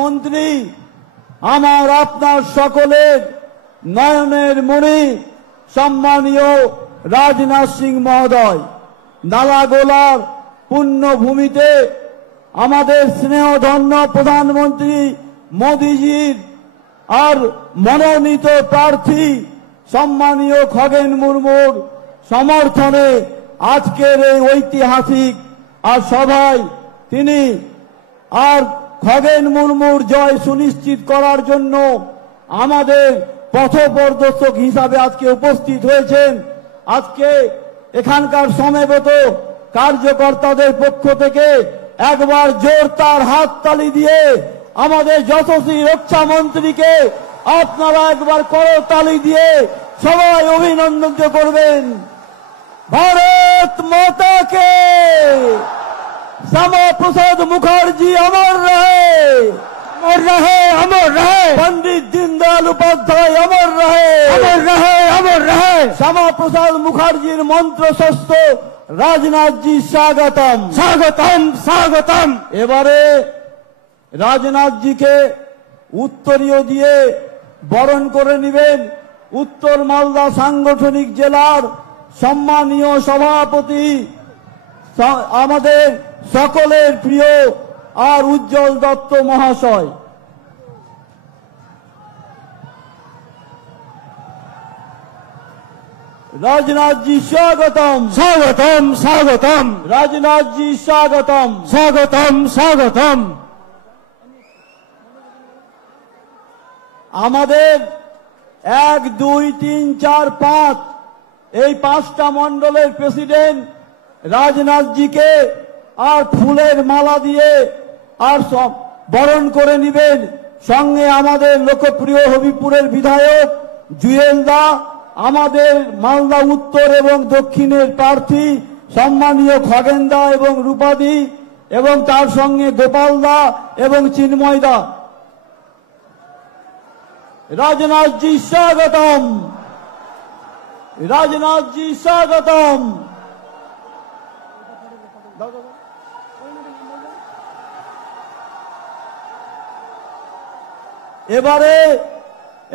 মন্ত্রী আমার আপনার সকলের নয়নের মণি সম্মানীয় রাজনাথ সিং মহোদয়, নালাগোলার পুণ্যভূমিতে আমাদের স্নেহধন্য প্রধানমন্ত্রী মোদীজির আর মনোনীত প্রার্থী সম্মানীয় খগেন মুর্মুর সমর্থনে আজকের এই ঐতিহাসিক আর সভায় তিনি আর খগেন মুর্মুর জয় সুনিশ্চিত করার জন্য আমাদের পথপ্রদর্শক হিসাবে আজকে উপস্থিত হয়েছেন। আজকে এখানকার সমবেত কার্যকর্তাদের পক্ষ থেকে একবার জোরদার হাততালি দিয়ে আমাদের যশস্বী রক্ষা মন্ত্রীকে আপনারা একবার করতালি দিয়ে সবাই অভিনন্দন করবেন। भारत माता के, श्यामा प्रसाद मुखर्जी अमर रहे, अमर रहे, अमर रहे। पंडित दीनदयाल उपाध्याय अमर रहे, अमर रहे, अमर रहे। श्यामा प्रसाद मुखर्जी मंत्र शस्त्र राजनाथ जी स्वागतम, स्वागतम, स्वागतम। एबारे राजनाथ जी के उत्तरीय दिए बरण करे निबेन उत्तर मालदा सांगठनिक जिलार सम्मानीय सभापति आमादेर सकलेर प्रिय और उज्जवल दत्त महाशय। राजनाथ जी स्वागतम, स्वागतम, स्वागतम। राजनाथ जी स्वागतम, स्वागतम, स्वागतम। आमादेर 1 2 3 4 5 এই 5টা মন্ডলের প্রেসিডেন্ট রাজনাথ জিকে আর ফুলের মালা দিয়ে আর সব বরণ করে নেবেন। সঙ্গে আমাদের লোকপ্রিয় হবিপুরের বিধায়ক জুয়েল দা, আমাদের মালদা উত্তর এবং দক্ষিণের প্রার্থী সম্মানীয় খগেন দা এবং রূপাদি, এবং তার সঙ্গে গোপাল দা এবং চিন্ময় দা। राजनाथ जी स्वागतम, राजनाथ जी स्वागतम। এবারে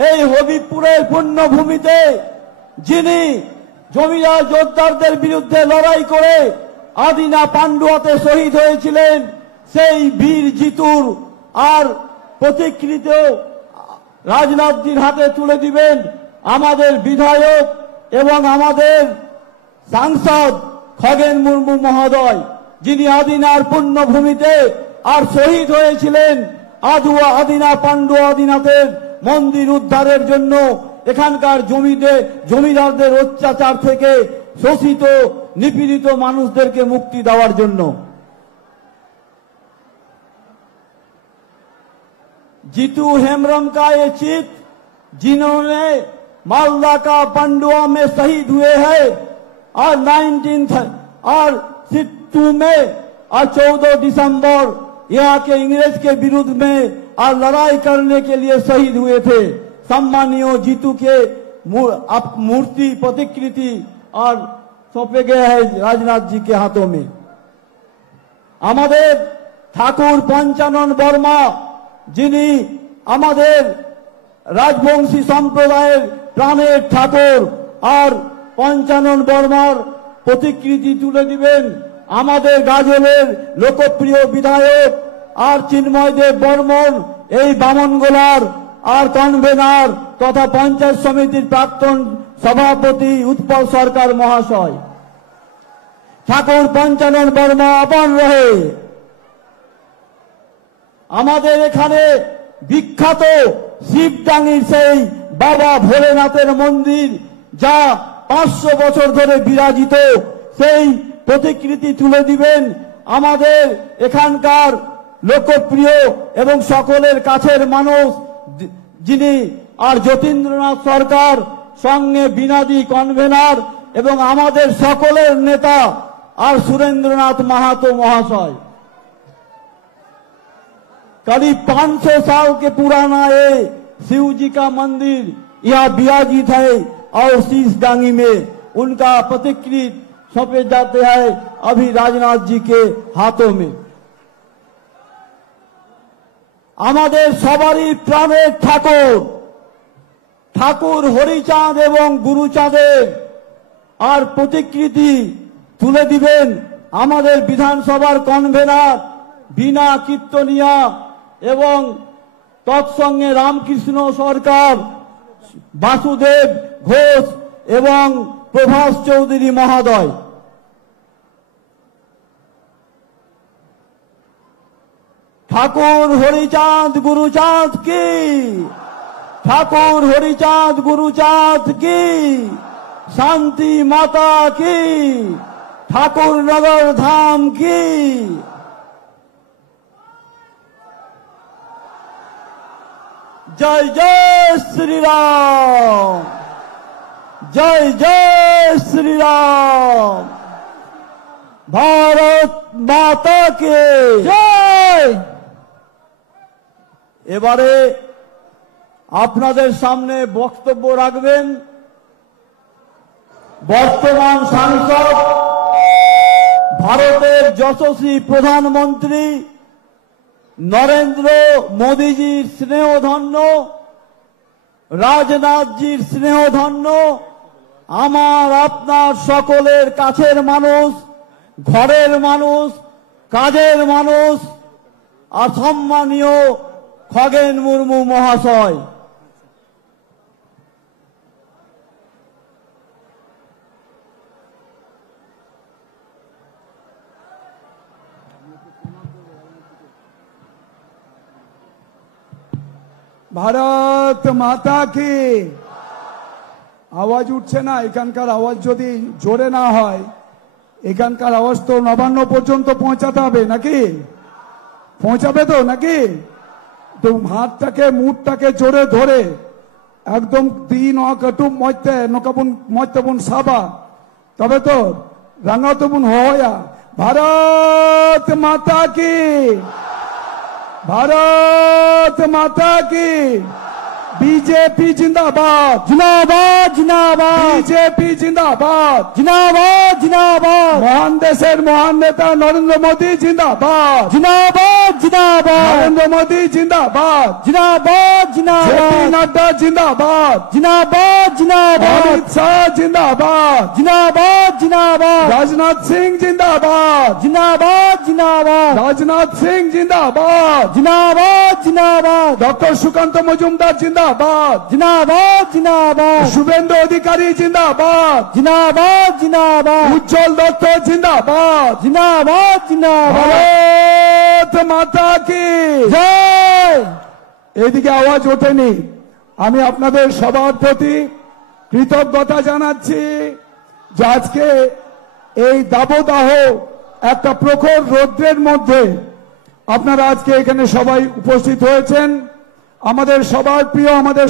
এই হবিপুরের পুণ্যভূমিতে যিনি জমিদার যোদ্ধাদের বিরুদ্ধে লড়াই করে আদিনা পান্ডুয়াতে শহীদ হয়েছিলেন সেই বীর জিতুর আর প্রতিকৃত রাজনাথ জির হাতে তুলে দিবেন আমাদের বিধায়ক এবং আমাদের সাংসদ খগেন মুর্মু মহোদয়, যিনি আদিনার পুণ্যভূমিতে আর শহীদ হয়েছিলেন আদুয়া আদিনা পান্ডুয়া আদিনাথের মন্দির উদ্ধারের জন্য, এখানকার জমিদারদের অত্যাচার থেকে শোষিত নিপীড়িত মানুষদেরকে মুক্তি দেওয়ার জন্য। जीतू हेम्ब्रम का ये चित जिन्होंने मालदा का पांडुआ में शहीद हुए हैं और 1962 में और 14 दिसंबर यहाँ के इंग्रेज के विरुद्ध में और लड़ाई करने के लिए शहीद हुए थे। सम्मानीय जीतू के मूर्ति प्रतिकृति और सौंपे गए हैं राजनाथ जी के हाथों में। हमारे ठाकुर पंचानन वर्मा যিনি আমাদের রাজবংশী সম্প্রদায়ের প্রাণের ঠাকুর আর পঞ্চানন বর্মার প্রতিকৃতি তুলে দিবেন আমাদের গাজলের লোকপ্রিয় বিধায়ক আর চিন্ময়দেব বর্মন, এই বামনগোলার আর কনভেনার তথা পঞ্চায়েত সমিতির প্রাক্তন সভাপতি উৎপল সরকার মহাশয়। ঠাকুর পঞ্চানন বর্মা আপন রহে। আমাদের এখানে বিখ্যাত শিবডাঙ্গির সেই বাবা ভোলেনাথের মন্দির যা 500 বছর ধরে বিরাজিত, সেই প্রতিকৃতি তুলে দিবেন আমাদের এখানকার লোকপ্রিয় এবং সকলের কাছের মানুষ যিনি আর যতীন্দ্রনাথ সরকার, সঙ্গে বিনাদি কনভেনার এবং আমাদের সকলের নেতা আর সুরেন্দ্রনাথ মাহাতো মহাশয়। करीब 500 साल के पुराना ये शिव जी का मंदिर यहाँ विराजित है और शीश डांगी में उनका प्रतिकृत सौंपे जाते हैं अभी राजनाथ जी के हाथों में। আমাদের সবারই প্রাণের ঠাকুর ঠাকুর হরিচাঁদ এবং গুরুচাঁদের আর প্রতিকৃতি তুলে দিবেন আমাদের বিধানসভার কনভেনার বিনা কীর্তনিয়া এবং তৎসঙ্গে রামকৃষ্ণ সরকার, বাসুদেব ঘোষ এবং প্রভাস চৌধুরী মহোদয়। ঠাকুর হরিচাঁদ গুরুচাঁদ কি, ঠাকুর হরিচাঁদ গুরুচাঁদ কি, শান্তি মাতা কি, ঠাকুর নগর ধাম কি। जय जय श्री राम, जय जय श्री राम। भारत माता के जय। এবারে আপনাদের সামনে বক্তব্য রাখবেন বর্তমান সাংসদ, ভারতের যশস্বী প্রধানমন্ত্রী নরেন্দ্র মোদীজির স্নেহধন্য, রাজনাথজির স্নেহধন্য, আমার আপনার সকলের কাছের মানুষ, ঘরের মানুষ, কাজের মানুষ, আর সম্মানীয় খগেন মুর্মু মহাশয়। ভারত মাতা কি। আওয়াজ উঠছে না, এখানকার আওয়াজ যদি জোরে না হয়, এখানকার আওয়াজ তো নবান্ন পর্যন্ত পৌঁছাতে হবে নাকি, পৌঁছাবে তো নাকি? তো হাতটাকে মুঠটাকে জোরে ধরে একদম তিন অকাটুম মজতে নকাবুন মজতেবুন সাবা, তবে তো রাঙাতবুন হয়া। ভারত মাতা কি, भारत माता की। बीजेपी जिंदाबाद, जिंदाबाद जिंदाबाद, बीजेपी जिंदाबाद, जिंदाबाद जिंदाबाद। महान देशेर महान नेता नरेंद्र मोदी जिंदाबाद, जिंदाबाद जिंदाबाद, नरेंद्र मोदी जिंदाबाद, जिंदाबाद जिंदाबाद, जेपी नड्डा जिंदाबाद, जिंदाबाद जिंदाबाद, अमित शाह जिंदाबाद, जिंदाबाद जिंदाबाद, राजनाथ सिंह जिंदाबाद, जिंदाबाद जिंदाबाद, राजनाथ सिंह जिंदाबाद, जिंदाबाद जिंदाबाद, डॉक्टर सुकांत मजुमदार जिंदाबाद, जिंदाबाद जिंदाबाद, शुभेंद्र अधिकारी जिंदाबाद, जिंदाबाद जिंदाबाद, उज्जवल दत्त जिंदाबाद, जिंदाबाद जिंदाबाद। भारत माता की जय। এদিকে আওয়াজ ওঠেনি। আমি আপনাদের সবার প্রতি কৃতজ্ঞতা জানাচ্ছি যে আজকে এই দাবদাহ একটা প্রখর রৌদ্রের মধ্যে আপনারা আজকে এখানে সবাই উপস্থিত হয়েছেন। আমাদের সবার প্রিয়, আমাদের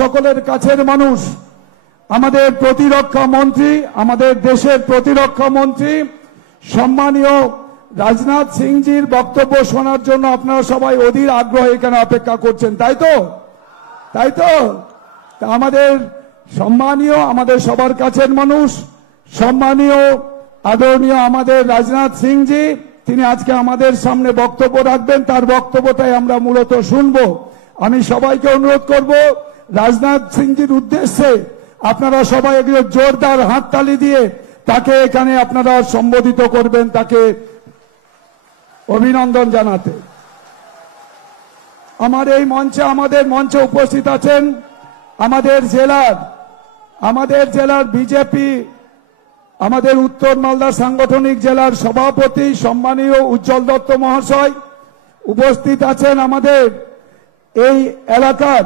সকলের কাছের মানুষ, আমাদের প্রতিরক্ষা মন্ত্রী, আমাদের দেশের প্রতিরক্ষা মন্ত্রী সম্মানীয় রাজনাথ সিংজির বক্তব্য শোনার জন্য আপনারা সবাই অধীর আগ্রহে এখানে অপেক্ষা করছেন, তাই তো? তাই তো? আমাদের সম্মানীয়, আমাদের সবার কাছের মানুষ, সম্মানীয় আদরণীয় আমাদের রাজনাথ সিংজি, তিনি আজকে আমাদের সামনে বক্তব্য রাখবেন। তার বক্তব্যটাই আমরা মূলত শুনবো। আমি সবাইকে অনুরোধ করব রাজনাথ সিংজির উদ্দেশ্যে আপনারা সবাই একটু জোরদার হাততালি দিয়ে তাকে এখানে আপনারা সম্বোধিত করবেন, তাকে অভিনন্দন জানাতে। আমাদের মঞ্চে উপস্থিত আছেন আমাদের জেলার বিজেপি, আমাদের উত্তর মালদা সাংগঠনিক জেলার সভাপতি সম্মানীয় উজ্জ্বল দত্ত মহাশয়। উপস্থিত আছেন আমাদের এই এলাকার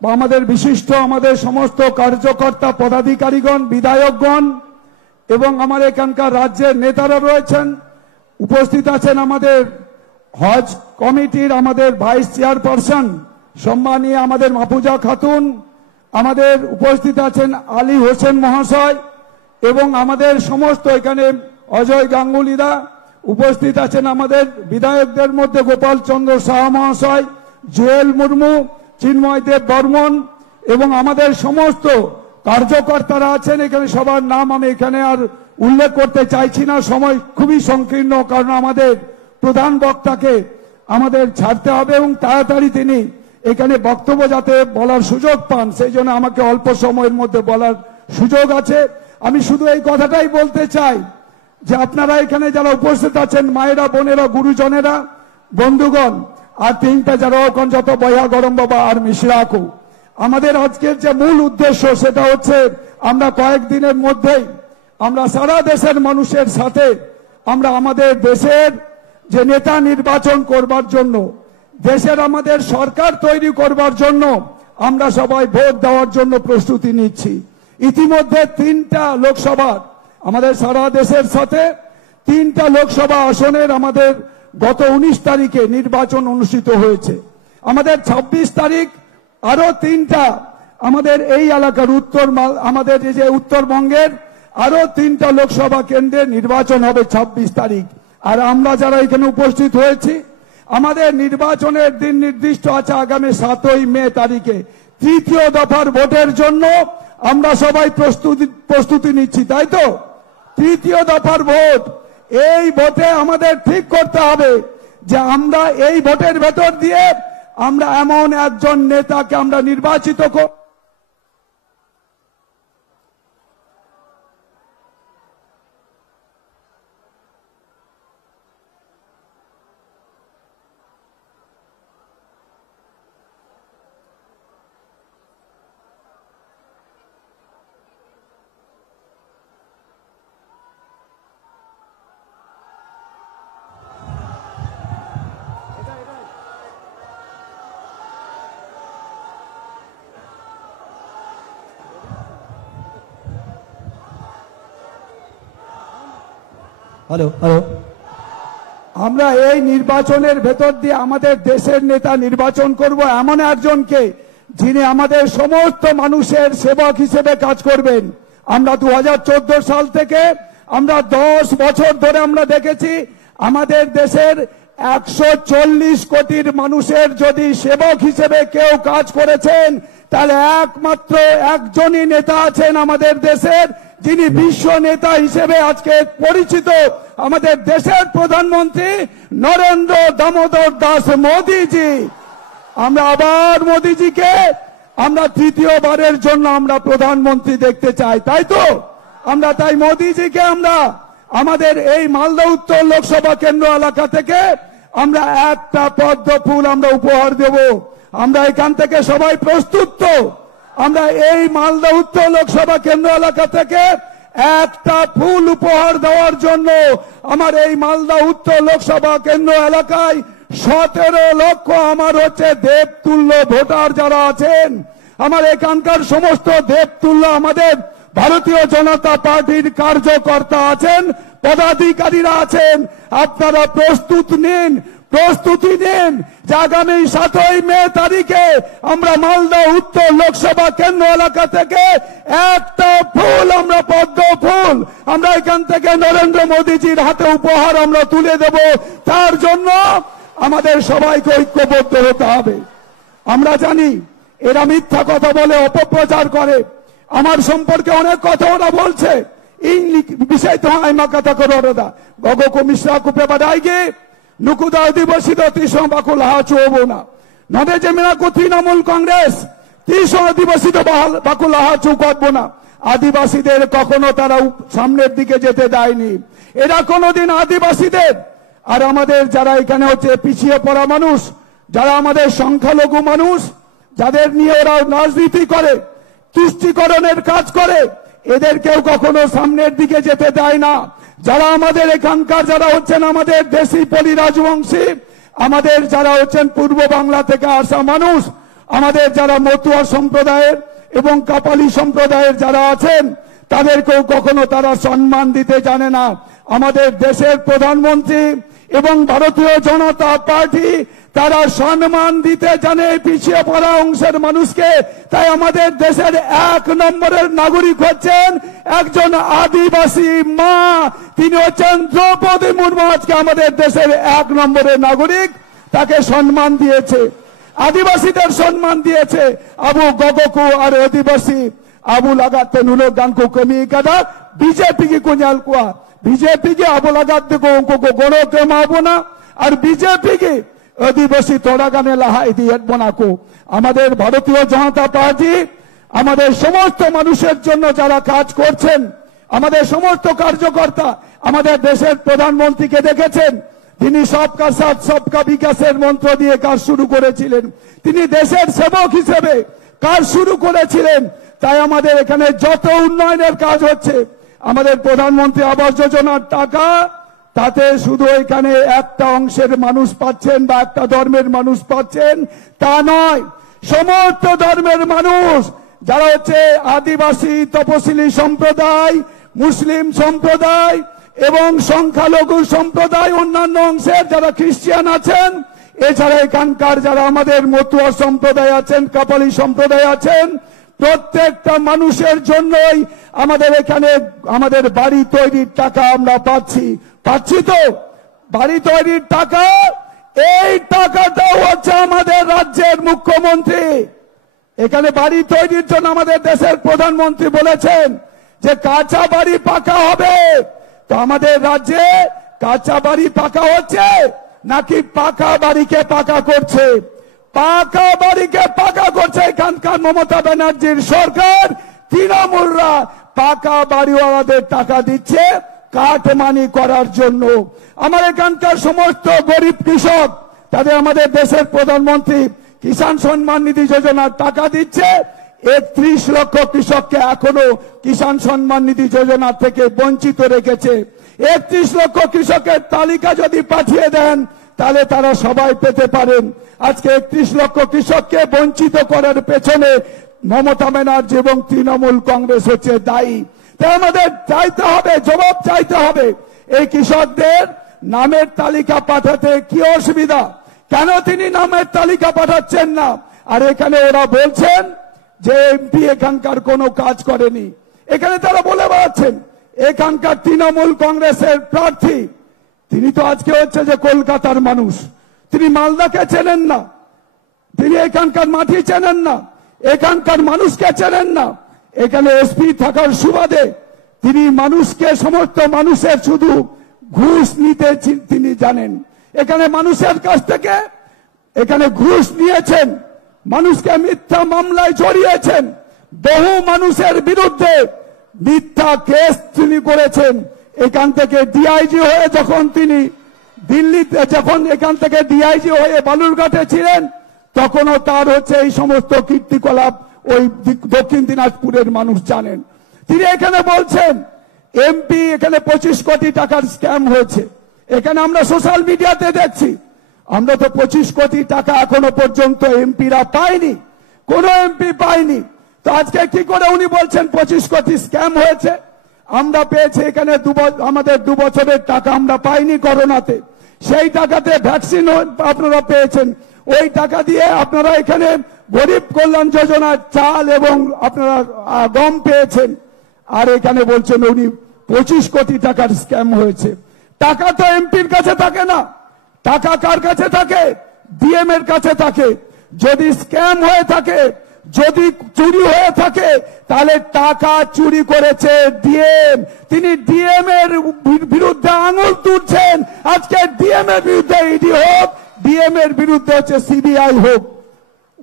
বা আমাদের বিশিষ্ট আমাদের সমস্ত কার্যকর্তা পদাধিকারীগণ, বিধায়কগণ এবং আমার এখানকার রাজ্যের নেতারা রয়েছেন। উপস্থিত আছেন আমাদের হজ কমিটির আমাদের ভাইস চেয়ারপারসন সম্মানীয় আমাদের মাহফুজা খাতুন, আমাদের উপস্থিত আছেন আলী হোসেন মহাশয় এবং আমাদের সমস্ত এখানে অজয় গাঙ্গুলিদা। উপস্থিত আছেন আমাদের বিধায়কদের মধ্যে গোপাল চন্দ্র সাহা মহাশয়, জুয়েল মুর্মু, চিন্ময় দেব বর্মন এবং আমাদের সমস্ত কার্যকর্তারা আছেন। এখানে সবার নাম আমি এখানে আর উল্লেখ করতে চাইছি না, সময় খুবই সংকীর্ণ, কারণ আমাদের প্রধান বক্তাকে আমাদের ছাড়তে হবে এবং তাড়াতাড়ি তিনি এখানে বক্তব্য যাতে বলার সুযোগ পান, সেই জন্য আমাকে অল্প সময়ের মধ্যে বলার সুযোগ আছে। আমি শুধু এই কথাটাই বলতে চাই যে আপনারা এখানে যারা উপস্থিত আছেন, মায়েরা, বোনেরা, গুরুজনেরা, বন্ধুগণ, আর তিনটা যারা ওখান যত বয়া গরম বাবা আর মিশরাকু, আমাদের আজকের যে মূল উদ্দেশ্য সেটা হচ্ছে আমরা কয়েকদিনের মধ্যেই আমরা সারা দেশের মানুষের সাথে আমরা আমাদের দেশের যে নেতা নির্বাচন করবার জন্য, দেশের আমাদের সরকার তৈরি করবার জন্য আমরা সবাই ভোট দেওয়ার জন্য প্রস্তুতি নিচ্ছি। ইতিমধ্যে তিনটা লোকসভা আমাদের সারা দেশের সাথে তিনটা লোকসভা আসনের আমাদের গত 19 তারিখে নির্বাচন অনুষ্ঠিত হয়েছে। আমাদের 26 তারিখ আরো তিনটা আমাদের এই এলাকার আমাদের যে উত্তরবঙ্গের আরো তিনটা লোকসভা কেন্দ্রে নির্বাচন হবে 26 তারিখ। আর আমরা যারা এখানে উপস্থিত হয়েছি, আমাদের নির্বাচনের দিন নির্দিষ্ট আছে আগামী 7ই মে তারিখে। তৃতীয় দফার ভোটের জন্য আমরা সবাই প্রস্তুতি নিচ্ছি, তাই তো? তৃতীয় দফার ভোট, এই ভোটে আমাদের ঠিক করতে হবে যে আমরা এই ভোটের ভেতর দিয়ে আমরা এমন একজন নেতাকে আমরা নির্বাচিত আমরা এই নির্বাচনের ভেতর দিয়ে আমাদের দেশের নেতা নির্বাচন করব এমন একজনকে যিনি আমাদের সমস্ত মানুষের সেবক হিসেবে কাজ করবেন। আমরা 2014 সাল থেকে আমরা 10 বছর ধরে আমরা দেখেছি আমাদের দেশের 140 কোটির মানুষের যদি সেবক হিসেবে কেউ কাজ করেছেন, তাহলে একমাত্র একজনই নেতা আছেন আমাদের দেশের, যিনি বিশ্ব নেতা হিসেবে আজকে পরিচিত, আমাদের দেশের প্রধানমন্ত্রী নরেন্দ্র দামোদর দাস মোদীজি। আমরা আবার মোদীজিকে আমরা তৃতীয়বারের জন্য আমরা প্রধানমন্ত্রী দেখতে চাই, তাই তো? আমরা তাই মোদীজিকে আমরা আমাদের এই মালদা উত্তর লোকসভা কেন্দ্র এলাকা থেকে আমরা একটা পদ্ম ফুল আমরা উপহার দেব। আমরা এখান থেকে সবাই প্রস্তুত তো? আমরা এই মালদা উত্তর লোকসভা কেন্দ্র এলাকা থেকে একটা ফুল উপহার দেওয়ার জন্য আমার এই মালদা উত্তর লোকসভা কেন্দ্র এলাকায় 17 লক্ষ আমার হচ্ছে দেবতুল্য ভোটার যারা আছেন, আমার এখানকার সমস্ত দেবতুল্য আমাদের ভারতীয় জনতা পার্টির কার্যকর্তা আছেন, পদাধিকারীরা আছেন। আপনারা প্রস্তুতি নিন যে আগামী 7ই মে তারিখে আমরা মালদা উত্তর লোকসভা কেন্দ্র এলাকা থেকে একটা ফুল, আমরা পদ্ম ফুল আমরা এখান থেকে নরেন্দ্র মোদীজির হাতে উপহার আমরা তুলে দেব। তার জন্য আমাদের সবাইকে ঐক্যবদ্ধ হতে হবে। আমরা জানি এরা মিথ্যা কথা বলে, অপপ্রচার করে, আমার সম্পর্কে অনেক কথা ওরা বলছে। বিষয় তো আইমা কথা করো ওরা গগো কমিশা কুপে বাড়াইগে নুকুদা আদিবাসী তিসো বাকুল হাচুবো না নদে জমিনা কো তৃণমূল কংগ্রেস তিসো আদিবাসী বাকুল হাচু করবো না। আদিবাসীদের কখনো তারা সামনের দিকে যেতে দেয়নি। এরা কোনোদিন আদিবাসীদের আর আমাদের যারা এখানে হচ্ছে পিছিয়ে পড়া মানুষ, যারা আমাদের সংখ্যালঘু মানুষ, যাদের নিয়ে ওরা রাজনীতি করে, তুষ্টিকরণের কাজ করে, এদেরকেও কখনো সামনের দিকে যেতে দেয় না। যারা আমাদের এখানকার যারা হচ্ছেন আমাদের দেশি পলি রাজবংশী, আমাদের যারা হচ্ছেন পূর্ব বাংলা থেকে আসা মানুষ, আমাদের যারা মতুয়া সম্প্রদায়ের এবং কাপালি সম্প্রদায়ের যারা আছেন, তাদেরকেও কখনো তারা সম্মান দিতে জানে না। আমাদের দেশের প্রধানমন্ত্রী এবং ভারতীয় জনতা পার্টি তারা সম্মান দিতে জানে পিছিয়ে পড়া অংশের মানুষকে। তাই আমাদের দেশের 1 নম্বরের নাগরিক হচ্ছেন একজন আদিবাসী মা, তিনি হচ্ছেন দ্রৌপদী মুর্মু। আজকে আমাদের দেশের 1 নম্বরের নাগরিক, তাকে সম্মান দিয়েছে, আদিবাসীদের সম্মান দিয়েছে। আবু গগকু আর আদিবাসী আবু লাগাতে নুলো গান কো কমি কাদা बीजेपी की कुंजाल कुआ बीजेपी के आबो लगाते को उनको को गोड़ो के माबो ना और बीजेपी की অধিবাসী তোরাগানে লাহাই দিয়ে বনাকো। আমাদের ভারতীয় জনতা পার্টি আমাদের সমস্ত মানুষের জন্য যারা কাজ করছেন, আমাদের সমস্ত কার্যকর্তা, আমাদের দেশের প্রধানমন্ত্রীকে দেখেছেন, তিনি সবকা সাথ সবকা বিকাশের মন্ত্র দিয়ে কাজ শুরু করেছিলেন। তিনি দেশের সেবক হিসেবে কাজ শুরু করেছিলেন। তাই আমাদের এখানে যত উন্নয়নের কাজ হচ্ছে, আমাদের প্রধানমন্ত্রী আবাস যোজনার টাকা, তাতে শুধু এখানে একটা অংশের মানুষ পাচ্ছেন বা একটা ধর্মের মানুষ পাচ্ছেন তা নয়, সমস্ত ধর্মের মানুষ যারা হচ্ছে আদিবাসী, তপশিলি সম্প্রদায়, মুসলিম সম্প্রদায় এবং সংখ্যালঘু সম্প্রদায়, অন্যান্য অংশের যারা খ্রিস্টান আছেন, এছাড়া এখানকার যারা আমাদের মতুয়া সম্প্রদায় আছেন, কাপালি সম্প্রদায় আছেন, প্রত্যেকটা মানুষের জন্যই আমাদের এখানে আমাদের বাড়ি তৈরির টাকা আমরা পাচ্ছি তো বাড়ি তৈরির টাকা। এই টাকাটাও হচ্ছে আমাদের রাজ্যের মুখ্যমন্ত্রী। এখানে বাড়ি তৈরির জন্য আমাদের দেশের প্রধানমন্ত্রী বলেছেন যে কাঁচা বাড়ি পাকা হবে। তো আমাদের রাজ্যে কাঁচা বাড়ি পাকা হচ্ছে নাকি পাকা বাড়িকে পাকা করছে? পাকা বাড়িকে পাকা করছে এখানকার মমতা ব্যানার্জির সরকার। তৃণমূলরা পাকা বাড়িওয়ালাদের টাকা দিচ্ছে কাটমানি করার জন্য। আমার এখানকার সমস্ত গরিব কৃষক, তাদের আমাদের দেশের প্রধানমন্ত্রী কিষাণ সম্মান নিধি যোজনার টাকা দিচ্ছে। 31 লক্ষ কৃষককে এখনো কিষাণ সম্মান নিধি যোজনা থেকে বঞ্চিত রেখেছে। 31 লক্ষ কৃষকের তালিকা যদি পাঠিয়ে দেন তাহলে তারা সবাই পেতে পারেন। আজকে 31 লক্ষ কৃষককে বঞ্চিত করার পেছনে মমতা ব্যানার্জি এবং তৃণমূল কংগ্রেস হচ্ছে দায়ী। তাই আমাদের চাইতে হবে, জবাব চাইতে হবে, এই কৃষকদের নামের তালিকা পাঠাতে কি অসুবিধা? কেন তিনি নামের তালিকা পাঠাচ্ছেন না? আর এখানে ওরা বলছেন যে এমপি এখানকার কোনো কাজ করেনি। এখানে তারা বলে বেড়াচ্ছেন এখানকার তৃণমূল কংগ্রেসের প্রার্থী, তিনি তো আজকে হচ্ছে যে কলকাতার মানুষ, তিনি মালদাকে চেনেন না, তিনি এখানকার মাটি চেনেন না, এখানকার মানুষকে চেনেন না। এখানে এসপি থাকার সুবাদে তিনি মানুষকে, সমস্ত মানুষের শুধু ঘুষ নিতে তিনি জানেন। এখানে মানুষের কাছ থেকে এখানে ঘুষ নিয়েছেন, মানুষকে মিথ্যা মামলায় জড়িয়েছেন, বহু মানুষের বিরুদ্ধে মিথ্যা কেস তিনি করেছেন। এখান থেকে ডিআইজি হয়ে যখন তিনি দিল্লিতে, যখন এখান থেকে ডিআইজি হয়ে বালুরঘাটে ছিলেন, তখনও তার হচ্ছে এই সমস্ত কীর্তিকলাপ ওই দক্ষিণ দিনাজপুরের মানুষ জানেন। তিনি এখানে বলছেন এমপি এখানে 25 কোটি টাকার স্ক্যাম হয়েছে। এখানে আমরা সোশ্যাল মিডিয়াতে দেখছি, আমরা তো 25 কোটি টাকা এখনো পর্যন্ত এমপিরা পাইনি, কোন এমপি পাইনি। তো আজকে কি করে উনি বলছেন 25 কোটি স্ক্যাম হয়েছে? আমরা পেয়েছি এখানে আমাদের 2 বছরের টাকা আমরা পাইনি করোনাতে, সেই টাকাতে ভ্যাকসিন আপনারা পেয়েছেন, ওই টাকা দিয়ে আপনারা এখানে গরিব কল্যাণ যোজনার চাল এবং আপনারা গম পেয়েছেন। আর এখানে বলছেন উনি 25 কোটি টাকার স্ক্যাম হয়েছে। টাকা তো এমপির কাছে থাকে না, টাকা কার কাছে থাকে? ডিএম এর কাছে থাকে। যদি স্ক্যাম হয়ে থাকে, যদি চুরি হয়ে থাকে, তাহলে টাকা চুরি করেছে ডিএম। তিনি ডিএম এর বিরুদ্ধে আঙুল তুলছেন। আজকে ডিএম এর বিরুদ্ধে ইডি হোক, ডিএম এর বিরুদ্ধে হচ্ছে সিবিআই হোক।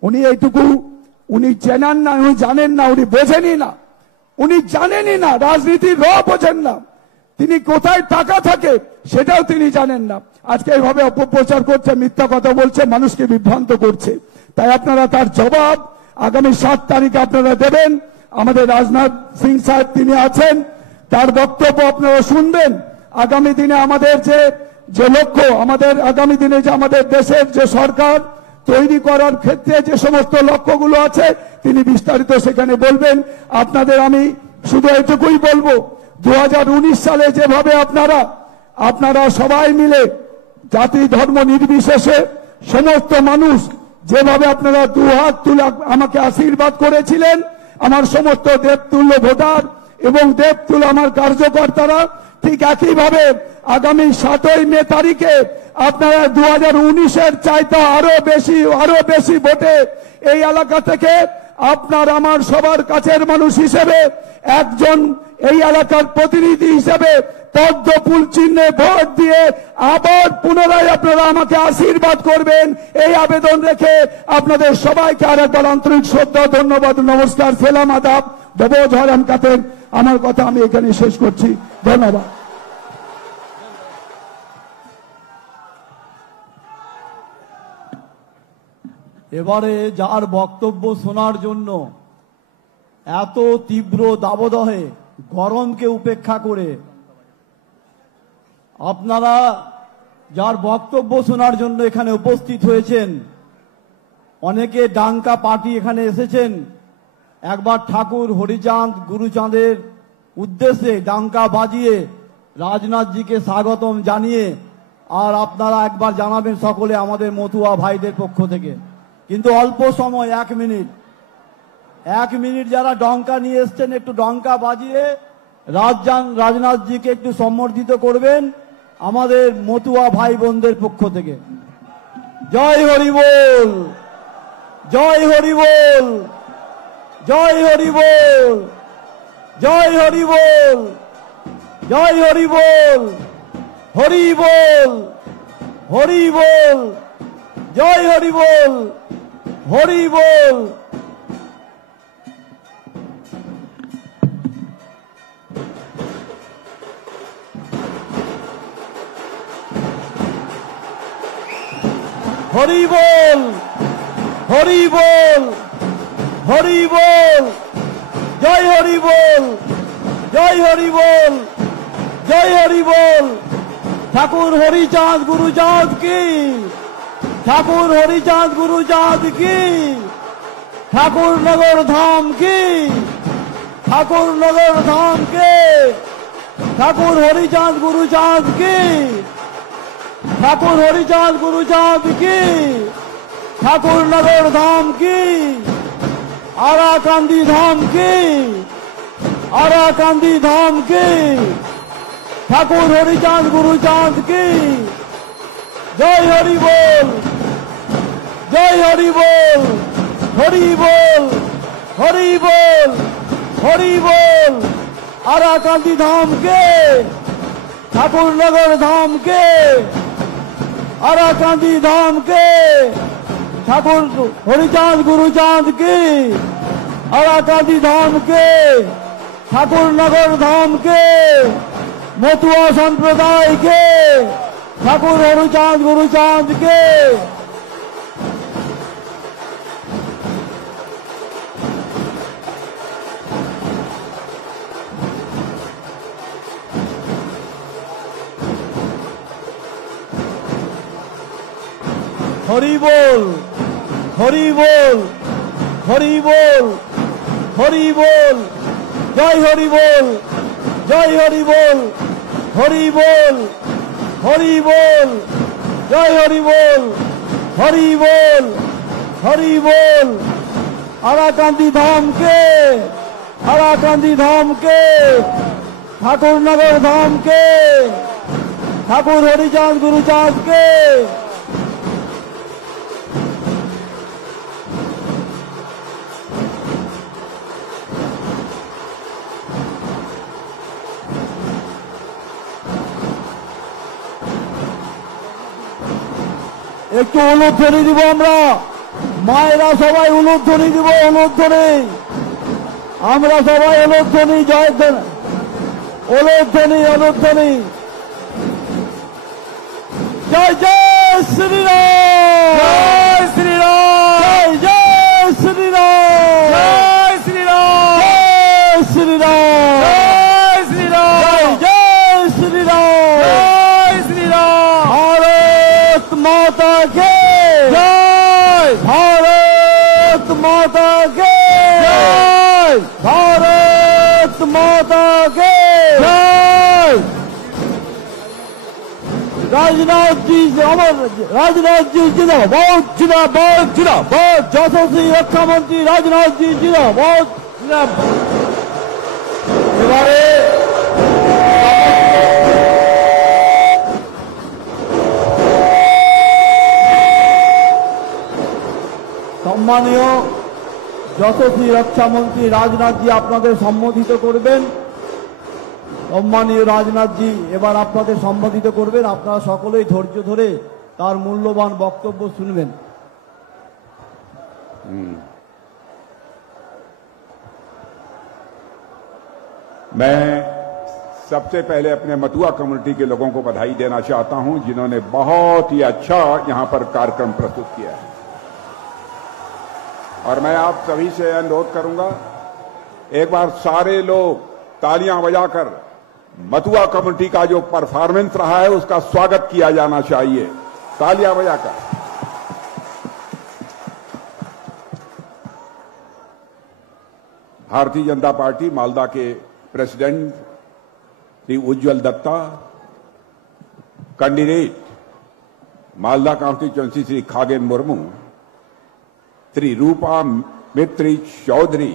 উনি এইটুকু উনি চেনেন না, উনি জানেন না, উনি বোঝেনই না, উনি জানেনই না, রাজনীতির বোঝেন না। তিনি কোথায় টাকা থাকে সেটাও তিনি জানেন না। আজকে এইভাবে অপপ্রচার করছে, মিথ্যা কথা বলছে, মানুষকে বিভ্রান্ত করছে। তাই আপনারা তার জবাব আগামী 7 তারিখে আপনারা দেবেন। আমাদের রাজনাথ সিং সাহেব তিনি আছেন, তার বক্তব্য আপনারা শুনবেন। আগামী দিনে আমাদের যে লক্ষ্য, আমাদের আগামী দিনে যে আমাদের দেশের যে সরকার তৈরি করার ক্ষেত্রে যে সমস্ত লক্ষ্যগুলো আছে তিনি বিস্তারিত সেখানে বলবেন। আপনাদের আমি শুধু এটুকুই বলবো, 2019 সালে যেভাবে আপনারা সবাই মিলে জাতি ধর্ম নির্বিশেষে সমস্ত মানুষ যেভাবে আপনারা 2 হাত তুলে আমাকে আশীর্বাদ করেছিলেন, আমার সমস্ত দেবতুল্য ভোটার এবং দেবতুল্য আমার কার্যকর্তারা, ঠিক একইভাবে আগামী 7ই মে তারিখে আপনারা 2019-এর চাইতে আরো বেশি ভোটে এই এলাকা থেকে আপনার আমার সবার কাছের মানুষ হিসেবে একজন এই এলাকার প্রতিনিধি হিসেবে পদ্মফুল চিহ্নে ভোট দিয়ে আবার পুনরায় আপনারা আমাকে আশীর্বাদ করবেন এই আবেদন রেখে আপনাদের সবাইকে আরেকবার আন্তরিক শ্রদ্ধা, ধন্যবাদ, নমস্কার, সেলাম, আদাব, ববজ হরাম কাতেন। আমার কথা আমি এখানে শেষ করছি। ধন্যবাদ। এবারে যার বক্তব্য শোনার জন্য এত তীব্র দাবদাহে গরমকে উপেক্ষা করে আপনারা যার বক্তব্য শোনার জন্য এখানে উপস্থিত হয়েছেন, অনেকে ডাঙ্কা পার্টি এখানে এসেছেন একবার ঠাকুর হরিচাঁদ গুরুচাঁদের উদ্দেশ্যে ডাঙ্কা বাজিয়ে রাজনাথজিকে স্বাগতম জানিয়ে, আর আপনারা একবার জানাবেন সকলে আমাদের মতুয়া ভাইদের পক্ষ থেকে। কিন্তু অল্প সময়, 1 মিনিট যারা ডঙ্কা নিয়ে এসছেন একটু ডঙ্কা বাজিয়ে রাজনাথজিকে একটু সম্বর্ধিত করবেন আমাদের মতুয়া ভাই বোনদের পক্ষ থেকে। জয় হরি বল, জয় হরি বল, জয় হরি বল, জয় হরি বল, জয় হরি বল, হরি বল, হরি বল, জয় হরি বল, হরি বল। হরি বল, হরি বল, হরি বল, জয় হরি বল, জয় হরি বল, জয় হরি বল। ঠাকুর হরিচাঁদ গুরুচাঁদ কি, ঠাকুর হরিচাঁদ গুরুচাঁদ কি, ঠাকুর নগর ধাম কি, ঠাকুর নগর ধাম কে, ঠাকুর হরিচাঁদ গুরুচাঁদ কি, ঠাকুর হরিচাঁদ গুরুচাঁদ কি, ঠাকুর নগর ধাম কি, আরাকান্দি ধাম কি, আরাকান্দি ধাম কি, ঠাকুর হরিচাঁদ গুরুচাঁদ কি। জয় হরি বল, জয় হরি বল, হরি বল, হরি বল, হরি বল। আরাকান্দি ধাম কে, ঠাকুর নগর ধাম কে, আরাকান্দি ধাম কে, ঠাকুর হরিচাঁদ গুরুচাঁদ কি, আরাকান্দি ধাম কে, ঠাকুর নগর ধাম কে, মতুয়া সম্প্রদায় কে, ঠাকুর হরিচাঁদ গুরুচাঁদ কে। হরি বল, হরি বল, হরি বল, হরি বল, জয় হরি বল, জয় হরি বল, হরি বল, হরি বল, জয় হরি বল, হরি বল, হরি বল। আরাকান্দি ধাম কে, আরাকান্দি ধাম কে, ঠাকুর নগর ধাম কে, ঠাকুর হরিচাঁদ গুরুচাঁদ কে। একটু উলুধ্বনি দিব আমরা, মায়েরা সবাই উলুধ্বনি দিব, উলুধ্বনি আমরা সবাই উলুধ্বনি, জয় উলুধ্বনি, উলুধ্বনি। জয় জয় শ্রীরাম, জয় শ্রীরাম, জয় জয় শ্রীরাম, জয় শ্রীরাম, জয় শ্রীরাম, জয় শ্রীরাম, জয় শ্রীরাম, জয় শ্রীরাম। ভারত মাতা কে জয়, ভারত মাতা কে জয়, ভারত মাতা কে জয়। राजनाथ जी, अमर राजनाथ जी जिंदाबाद, जिंदाबाद, जिंदाबाद। यशस्वी रक्षा मंत्री राजनाथ जी जिंदाबाद, जिंदाबाद। এবারে সম্মানীয় যশস্বী রক্ষামন্ত্রী রাজনাথ জি আপনাদের সম্বোধিত করবেন সম্মানীয় রাজনাথ জি এবার আপনাদের সম্বোধিত করবেন। আপনারা সকলেই ধৈর্য ধরে তার মূল্যবান বক্তব্য শুনবেন। मैं सबसे पहले अपने मथुआ कम्युनिटी के लोगों को बधाई देना चाहता हूं, जिन्होंने बहुत ही अच्छा यहां पर कार्यक्रम प्रस्तुत किया है। और मैं आप सभी से अनुरोध करूंगा, एक बार सारे लोग तालियां बजाकर मथुआ कम्युनिटी का जो परफॉर्मेंस रहा है उसका स्वागत किया जाना चाहिए, तालियां बजाकर। भारतीय जनता पार्टी मालदा के president Shri Ujjwal Dutta, candidate Malda constituency Shri Khagen Murmu, Shri Rupa Mitri Chaudhary,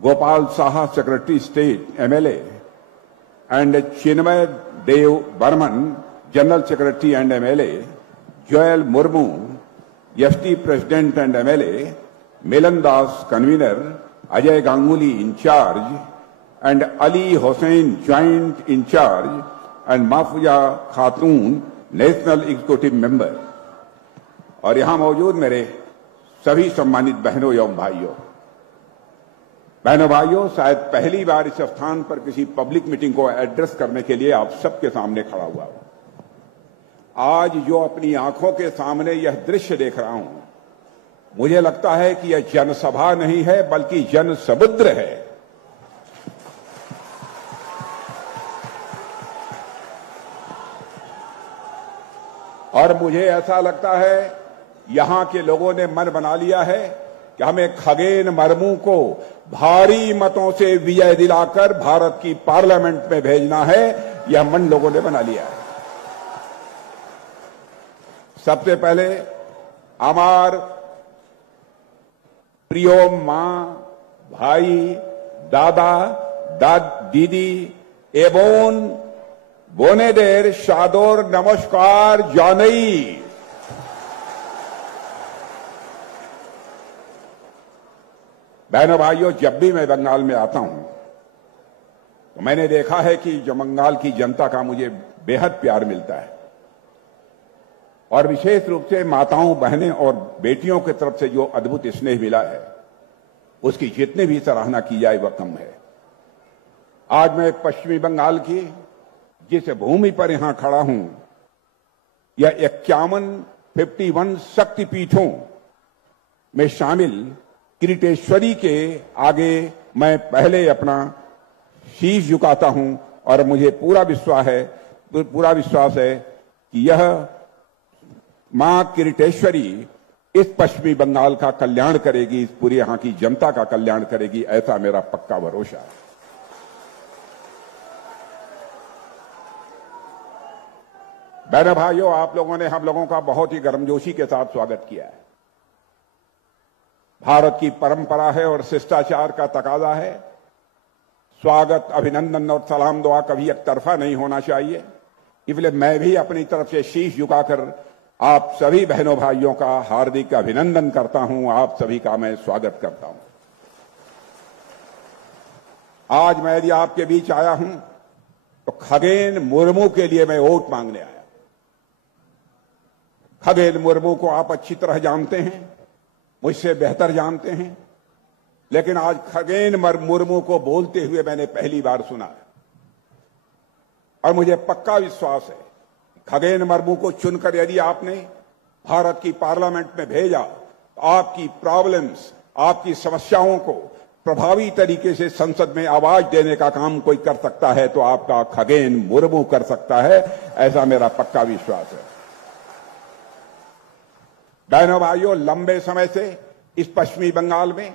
Gopal Saha secretary state MLA, and Chinmoy Dev Barman general secretary and MLA, Joyel Murmu ST president and MLA, Milan Das convener, Ajay Ganguly incharge, and Ali Hussain joint incharge, and Mahfouza Khatun national executive member, और यहां मौजूद मेरे सभी सम्मानित बहनों एवं भाइयों, शायद पहली बार इस स्थान पर किसी पब्लिक मीटिंग को एड्रेस करने के लिए आप सबके सामने खड़ा हुआ हूं। आज जो अपनी आंखों के सामने यह दृश्य देख रहा हूं, मुझे लगता है कि यह जनसभा नहीं है बल्कि जनसमुद्र है। और मुझे ऐसा लगता है यहां के लोगों ने मन बना लिया है कि हमें खगेन मुर्मू को भारी मतों से विजय दिलाकर भारत की पार्लियामेंट में भेजना है। यह मन लोगों ने बना लिया है। सबसे पहले हमार प्रियो मां, भाई, दादा, दीदी एवं बोनेदेर शादोर नमस्कार जानई। बहनों भाइयों, जब भी मैं बंगाल में आता हूं तो मैंने देखा है कि जो बंगाल की जनता का मुझे बेहद प्यार मिलता है, और विशेष रूप से माताओं, बहनें और बेटियों की तरफ से जो अद्भुत स्नेह मिला है, उसकी जितनी भी सराहना की जाए वह कम है। आज मैं पश्चिमी बंगाल की जिस भूमि पर यहां खड़ा हूं, यह 51 शक्तिपीठों में शामिल किरीटेश्वरी के आगे मैं पहले अपना शीश झुकाता हूं, और मुझे पूरा विश्वास है कि यह मां किरीटेश्वरी इस पश्चिमी बंगाल का कल्याण करेगी, इस पूरी यहां की जनता का कल्याण करेगी, ऐसा मेरा पक्का भरोसा है। बहनों भाइयों, आप लोगों ने हम लोगों का बहुत ही गर्मजोशी के साथ स्वागत किया है। भारत की परंपरा है और शिष्टाचार का तकाजा है। स्वागत, अभिनंदन और सलाम दुआ कभी एक तरफा नहीं होना चाहिए। इसलिए मैं भी अपनी तरफ से शीश झुकाकर आप सभी बहनों भाइयों का हार्दिक अभिनंदन करता हूं, आप सभी का मैं स्वागत करता हूं। आज मैं यदि आपके बीच आया हूं तो खगेन मुर्मू के लिए मैं वोट मांगने आया। खगेन मुर्मू को आप अच्छी तरह जानते हैं, मुझसे बेहतर जानते हैं, लेकिन आज खगेन मुर्मू को बोलते हुए मैंने पहली बार सुना है, और मुझे पक्का विश्वास है खगेन मुर्मू को चुनकर यदि आपने भारत की पार्लियामेंट में भेजा तो आपकी प्रॉब्लम्स, आपकी समस्याओं को प्रभावी तरीके से संसद में आवाज देने का काम कोई कर सकता है तो आपका खगेन मुर्मू कर सकता है, ऐसा मेरा पक्का विश्वास है। बहनों भाइयों, लंबे समय से इस पश्चिमी बंगाल में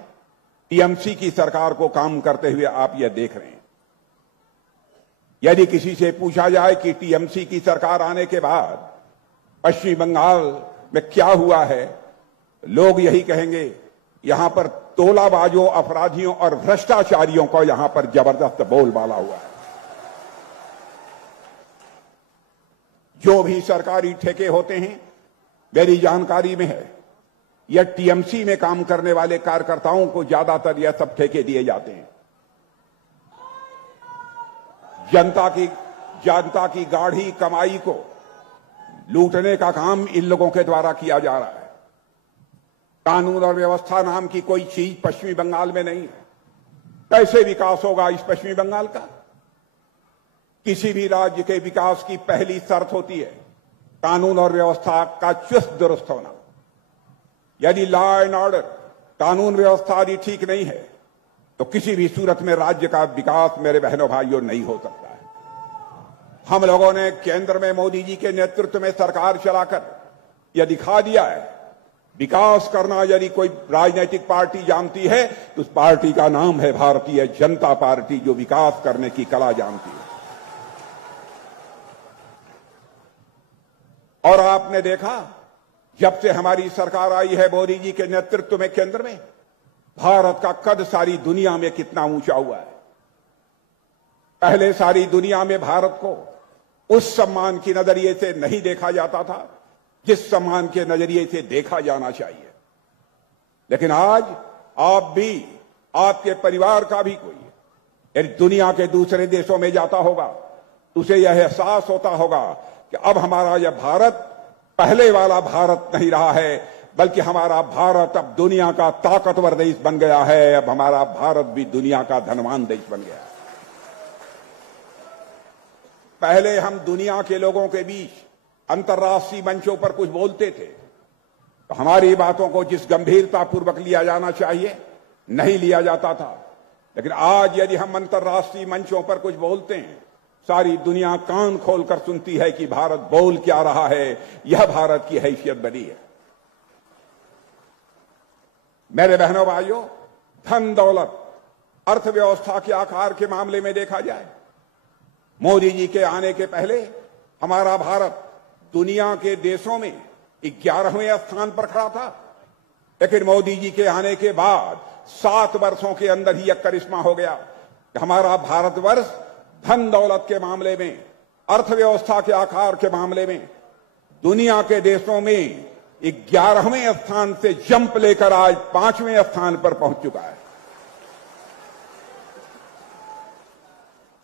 टीएमसी की सरकार को काम करते हुए आप यह देख रहे हैं। यदि किसी से पूछा जाए कि टीएमसी की सरकार आने के बाद पश्चिमी बंगाल में क्या हुआ है, लोग यही कहेंगे यहां पर तोलाबाजों, अपराधियों और भ्रष्टाचारियों को यहां पर जबरदस्त बोलबाला हुआ है। जो भी सरकारी ठेके होते हैं, मेरी जानकारी में है यह टीएमसी में काम करने वाले कार्यकर्ताओं को ज्यादातर यह सब ठेके दिए जाते हैं। जनता की गाढ़ी कमाई को लूटने का काम इन लोगों के द्वारा किया जा रहा है। कानून और व्यवस्था नाम की कोई चीज पश्चिमी बंगाल में नहीं है। कैसे विकास होगा इस पश्चिमी बंगाल का? किसी भी राज्य के विकास की पहली शर्त होती है कानून और व्यवस्था का चुस्त दुरुस्त होना। यदि लॉ एंड ऑर्डर, कानून व्यवस्था यदि ठीक नहीं है तो किसी भी सूरत में राज्य का विकास मेरे बहनों भाइयों नहीं हो सकता है। हम लोगों ने केंद्र में मोदी जी के नेतृत्व में सरकार चलाकर यह दिखा दिया है, विकास करना यदि कोई राजनीतिक पार्टी जानती है तो उस पार्टी का नाम है भारतीय जनता पार्टी, जो विकास करने की कला जानती है। और आपने देखा, जब से हमारी सरकार आई है मोदी जी के नेतृत्व में केंद्र में, भारत का कद सारी दुनिया में कितना ऊंचा हुआ है। पहले सारी दुनिया में भारत को उस सम्मान की नजरिए से नहीं देखा जाता था जिस सम्मान के नजरिए से देखा जाना चाहिए। लेकिन आज आप भी, आपके परिवार का भी कोई यदि दुनिया के दूसरे देशों में जाता होगा तो उसे यह एहसास होता होगा कि अब हमारा यह भारत पहले वाला भारत नहीं रहा है, बल्कि हमारा भारत अब दुनिया का ताकतवर देश बन गया है। अब हमारा भारत भी दुनिया का धनवान देश बन गया है। पहले हम दुनिया के लोगों के बीच अंतर्राष्ट्रीय मंचों पर कुछ बोलते थे तो हमारी बातों को जिस गंभीरतापूर्वक लिया जाना चाहिए नहीं लिया जाता था। लेकिन आज यदि हम अंतर्राष्ट्रीय मंचों पर कुछ बोलते हैं, सारी दुनिया कान खोलकर सुनती है कि भारत बोल क्या रहा है। यह भारत की हैसियत बनी है। मेरे बहनों भाइयों, धन दौलत, अर्थव्यवस्था के आकार के मामले में देखा जाए, मोदी जी के आने के पहले हमारा भारत दुनिया के देशों में 11वें स्थान पर खड़ा था। लेकिन मोदी जी के आने के बाद 7 वर्षों के अंदर ही यह करिश्मा हो गया कि हमारा भारतवर्ष धन दौलत के मामले में, अर्थव्यवस्था के आकार के मामले में दुनिया के देशों में 11वें स्थान से जंप लेकर आज 5वें स्थान पर पहुंच चुका है।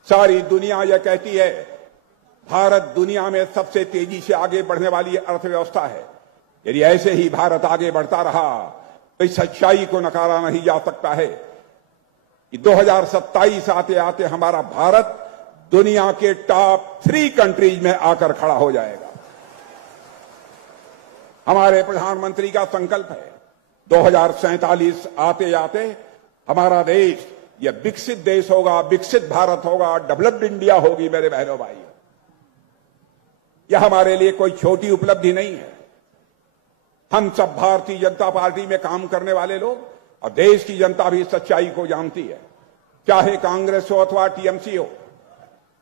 सारी दुनिया यह कहती है भारत दुनिया में सबसे तेजी से आगे बढ़ने वाली अर्थव्यवस्था है। यदि ऐसे ही भारत आगे बढ़ता रहा तो इस सच्चाई को नकारा नहीं जा सकता है कि 2027 आते आते हमारा भारत दुनिया के टॉप 3 कंट्रीज में आकर खड़ा हो जाएगा। हमारे प्रधानमंत्री का संकल्प है 2047 आते आते हमारा देश यह विकसित देश होगा, विकसित भारत होगा, डेवलप्ड इंडिया होगी। मेरे बहनों भाइयों, यह हमारे लिए कोई छोटी उपलब्धि नहीं है। हम सब भारतीय जनता पार्टी में काम करने वाले लोग और देश की जनता भी सच्चाई को जानती है। चाहे कांग्रेस हो अथवा टीएमसी हो,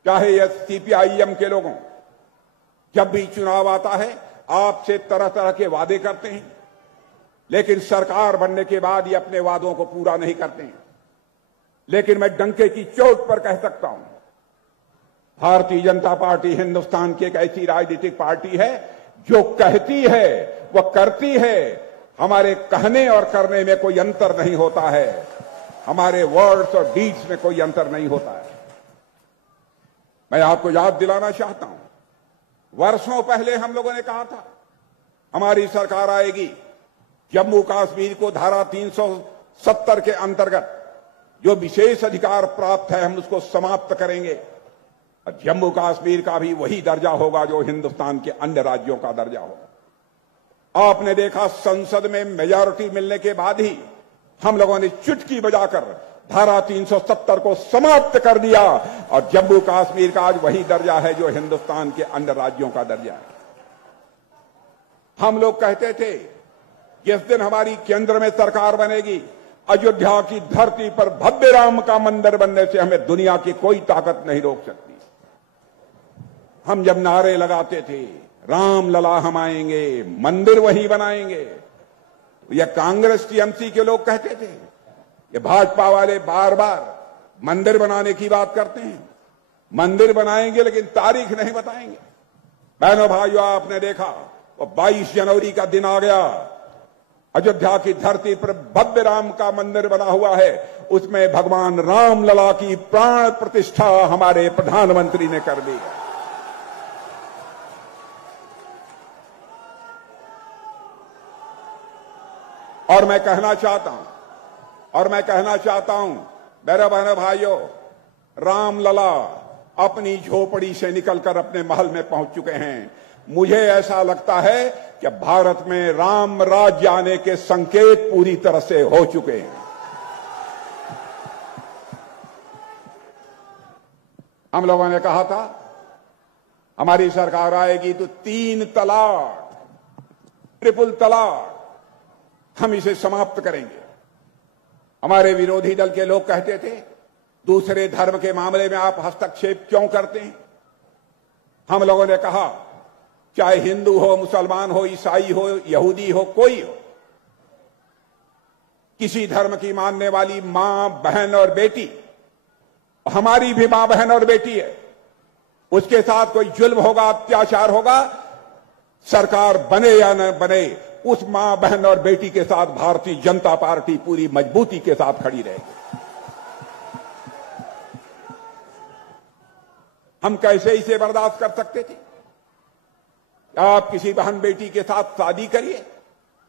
चाहे यह सीपीआईएम के लोगों, जब भी चुनाव आता है आपसे तरह तरह के वादे करते हैं, लेकिन सरकार बनने के बाद ये अपने वादों को पूरा नहीं करते हैं। लेकिन मैं डंके की चोट पर कह सकता हूं, भारतीय जनता पार्टी हिंदुस्तान की एक ऐसी राजनीतिक पार्टी है जो कहती है वह करती है। हमारे कहने और करने में कोई अंतर नहीं होता है, हमारे वर्ड्स और डीड्स में कोई अंतर नहीं होता है। मैं आपको याद दिलाना चाहता हूं, वर्षों पहले हम लोगों ने कहा था हमारी सरकार आएगी, जम्मू कश्मीर को धारा 370 के अंतर्गत जो विशेष अधिकार प्राप्त है हम उसको समाप्त करेंगे और जम्मू कश्मीर का भी वही दर्जा होगा जो हिंदुस्तान के अन्य राज्यों का दर्जा होगा। आपने देखा संसद में मेजॉरिटी मिलने के बाद ही हम लोगों ने चुटकी बजाकर धारा 370 को समाप्त कर दिया और जम्मू कश्मीर का आज वही दर्जा है जो हिंदुस्तान के अन्य राज्यों का दर्जा है। हम लोग कहते थे जिस दिन हमारी केंद्र में सरकार बनेगी, अयोध्या की धरती पर भव्य राम का मंदिर बनने से हमें दुनिया की कोई ताकत नहीं रोक सकती। हम जब नारे लगाते थे राम लला हम आएंगे, मंदिर वही बनाएंगे, यह कांग्रेस टीएमसी के लोग कहते थे। ये भाजपा वाले बार बार मंदिर बनाने की बात करते हैं, मंदिर बनाएंगे लेकिन तारीख नहीं बताएंगे। बहनों भाइयों, आपने देखा वो 22 जनवरी का दिन आ गया, अयोध्या की धरती पर भव्य राम का मंदिर बना हुआ है, उसमें भगवान राम लला की प्राण प्रतिष्ठा हमारे प्रधानमंत्री ने कर दी है। और मैं कहना चाहता हूं मेरे बहनों भाइयों, राम लला अपनी झोपड़ी से निकलकर अपने महल में पहुंच चुके हैं। मुझे ऐसा लगता है कि भारत में राम राज्य आने के संकेत पूरी तरह से हो चुके हैं। हम लोगों ने कहा था हमारी सरकार आएगी तो 3 तलाक, ट्रिपल तलाक, हम इसे समाप्त करेंगे। हमारे विरोधी दल के लोग कहते थे दूसरे धर्म के मामले में आप हस्तक्षेप क्यों करते हैं। हम लोगों ने कहा चाहे हिंदू हो, मुसलमान हो, ईसाई हो, यहूदी हो, कोई हो, किसी धर्म की मानने वाली मां, बहन और बेटी, हमारी भी मां, बहन और बेटी है, उसके साथ कोई जुल्म होगा, अत्याचार होगा, सरकार बने या न बने, उस मां, बहन और बेटी के साथ भारतीय जनता पार्टी पूरी मजबूती के साथ खड़ी रहेगी। हम कैसे इसे बर्दाश्त कर सकते थे। आप किसी बहन बेटी के साथ शादी करिए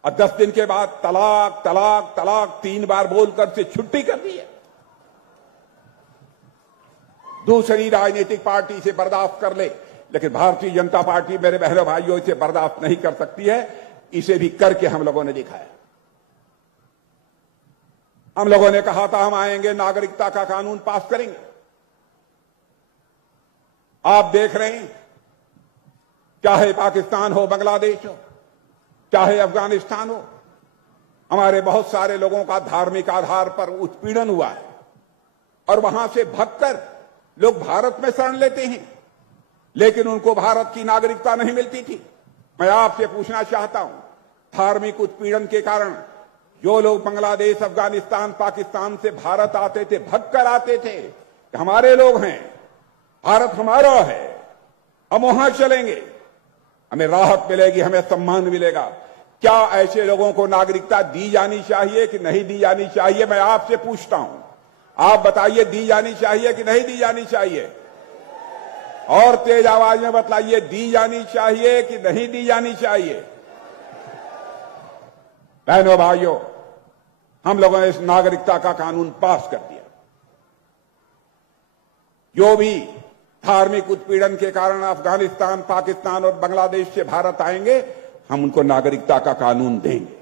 और 10 दिन के बाद तलाक तलाक तलाक 3 बार बोलकर से छुट्टी कर दी है। दूसरी राजनीतिक पार्टी इसे बर्दाश्त कर ले, लेकिन भारतीय जनता पार्टी मेरे बहनों भाइयों इसे बर्दाश्त नहीं कर सकती है। इसे भी करके हम लोगों ने दिखाया। हम लोगों ने कहा था हम आएंगे, नागरिकता का कानून पास करेंगे। आप देख रहे हैं, चाहे पाकिस्तान हो, बांग्लादेश हो, चाहे अफगानिस्तान हो, हमारे बहुत सारे लोगों का धार्मिक आधार पर उत्पीड़न हुआ है और वहां से भागकर लोग भारत में शरण लेते हैं, लेकिन उनको भारत की नागरिकता नहीं मिलती थी। मैं आपसे पूछना चाहता हूं, धार्मिक उत्पीड़न के कारण जो लोग बांग्लादेश, अफगानिस्तान, पाकिस्तान से भारत आते थे, भागकर आते थे, हमारे लोग हैं, भारत हमारा है, हम वहां चलेंगे, हमें राहत मिलेगी, हमें सम्मान मिलेगा। क्या ऐसे लोगों को नागरिकता दी जानी चाहिए कि नहीं दी जानी चाहिए? मैं आपसे पूछता हूं, आप बताइए, दी जानी चाहिए कि नहीं दी जानी चाहिए? और तेज आवाज में बतलाइए, दी जानी चाहिए कि नहीं दी जानी चाहिए? बहनों भाइयों, हम लोगों ने इस नागरिकता का कानून पास कर दिया। जो भी धार्मिक उत्पीड़न के कारण अफगानिस्तान, पाकिस्तान और बांग्लादेश से भारत आएंगे, हम उनको नागरिकता का कानून देंगे,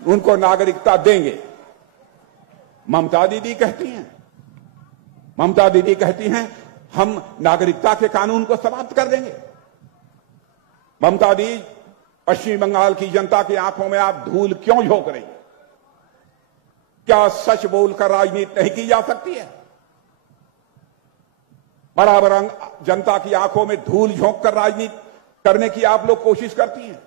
उनको नागरिकता देंगे। ममता दीदी कहती हैं हम नागरिकता के कानून को समाप्त कर देंगे। ममता दी, पश्चिम बंगाल की जनता की आंखों में आप धूल क्यों झोंक रही हैं? क्या सच बोलकर राजनीति नहीं की जा सकती है? बराबर जनता की आंखों में धूल झोंककर राजनीति करने की आप लोग कोशिश करती हैं।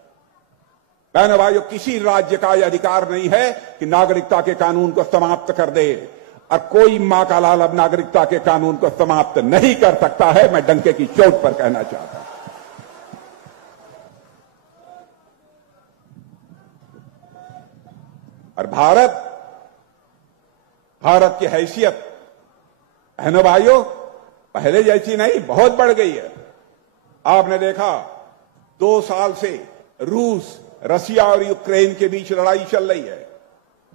बहनों भाइयों, किसी राज्य का यह अधिकार नहीं है कि नागरिकता के कानून को समाप्त कर दे, और कोई मां का लाल अब नागरिकता के कानून को समाप्त नहीं कर सकता है। मैं डंके की चोट पर कहना चाहता हूं। और भारत की हैसियत बहनों भाइयों पहले जैसी नहीं, बहुत बढ़ गई है। आपने देखा 2 साल से रूस, रसिया और यूक्रेन के बीच लड़ाई चल रही है।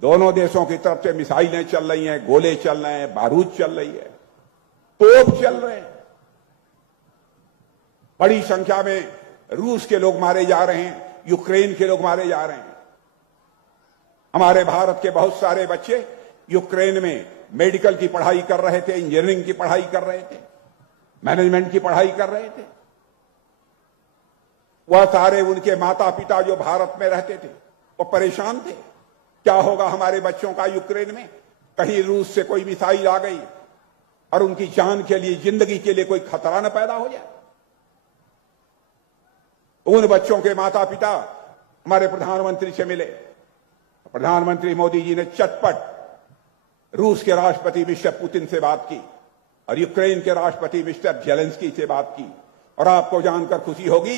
दोनों देशों की तरफ से मिसाइलें चल रही हैं, गोले चल रहे हैं, बारूद चल रही है, तोप चल रहे हैं। बड़ी संख्या में रूस के लोग मारे जा रहे हैं, यूक्रेन के लोग मारे जा रहे हैं। हमारे भारत के बहुत सारे बच्चे यूक्रेन में मेडिकल की पढ़ाई कर रहे थे, इंजीनियरिंग की पढ़ाई कर रहे थे, मैनेजमेंट की पढ़ाई कर रहे थे। वह सारे उनके माता पिता जो भारत में रहते थे वो परेशान थे, क्या होगा हमारे बच्चों का यूक्रेन में? कहीं रूस से कोई मिसाइल आ गई और उनकी जान के लिए, जिंदगी के लिए कोई खतरा न पैदा हो जाए। उन बच्चों के माता पिता हमारे प्रधानमंत्री से मिले। प्रधानमंत्री मोदी जी ने चटपट रूस के राष्ट्रपति मिस्टर पुतिन से बात की और यूक्रेन के राष्ट्रपति मिस्टर जेलेंस्की से बात की। और आपको जानकर खुशी होगी,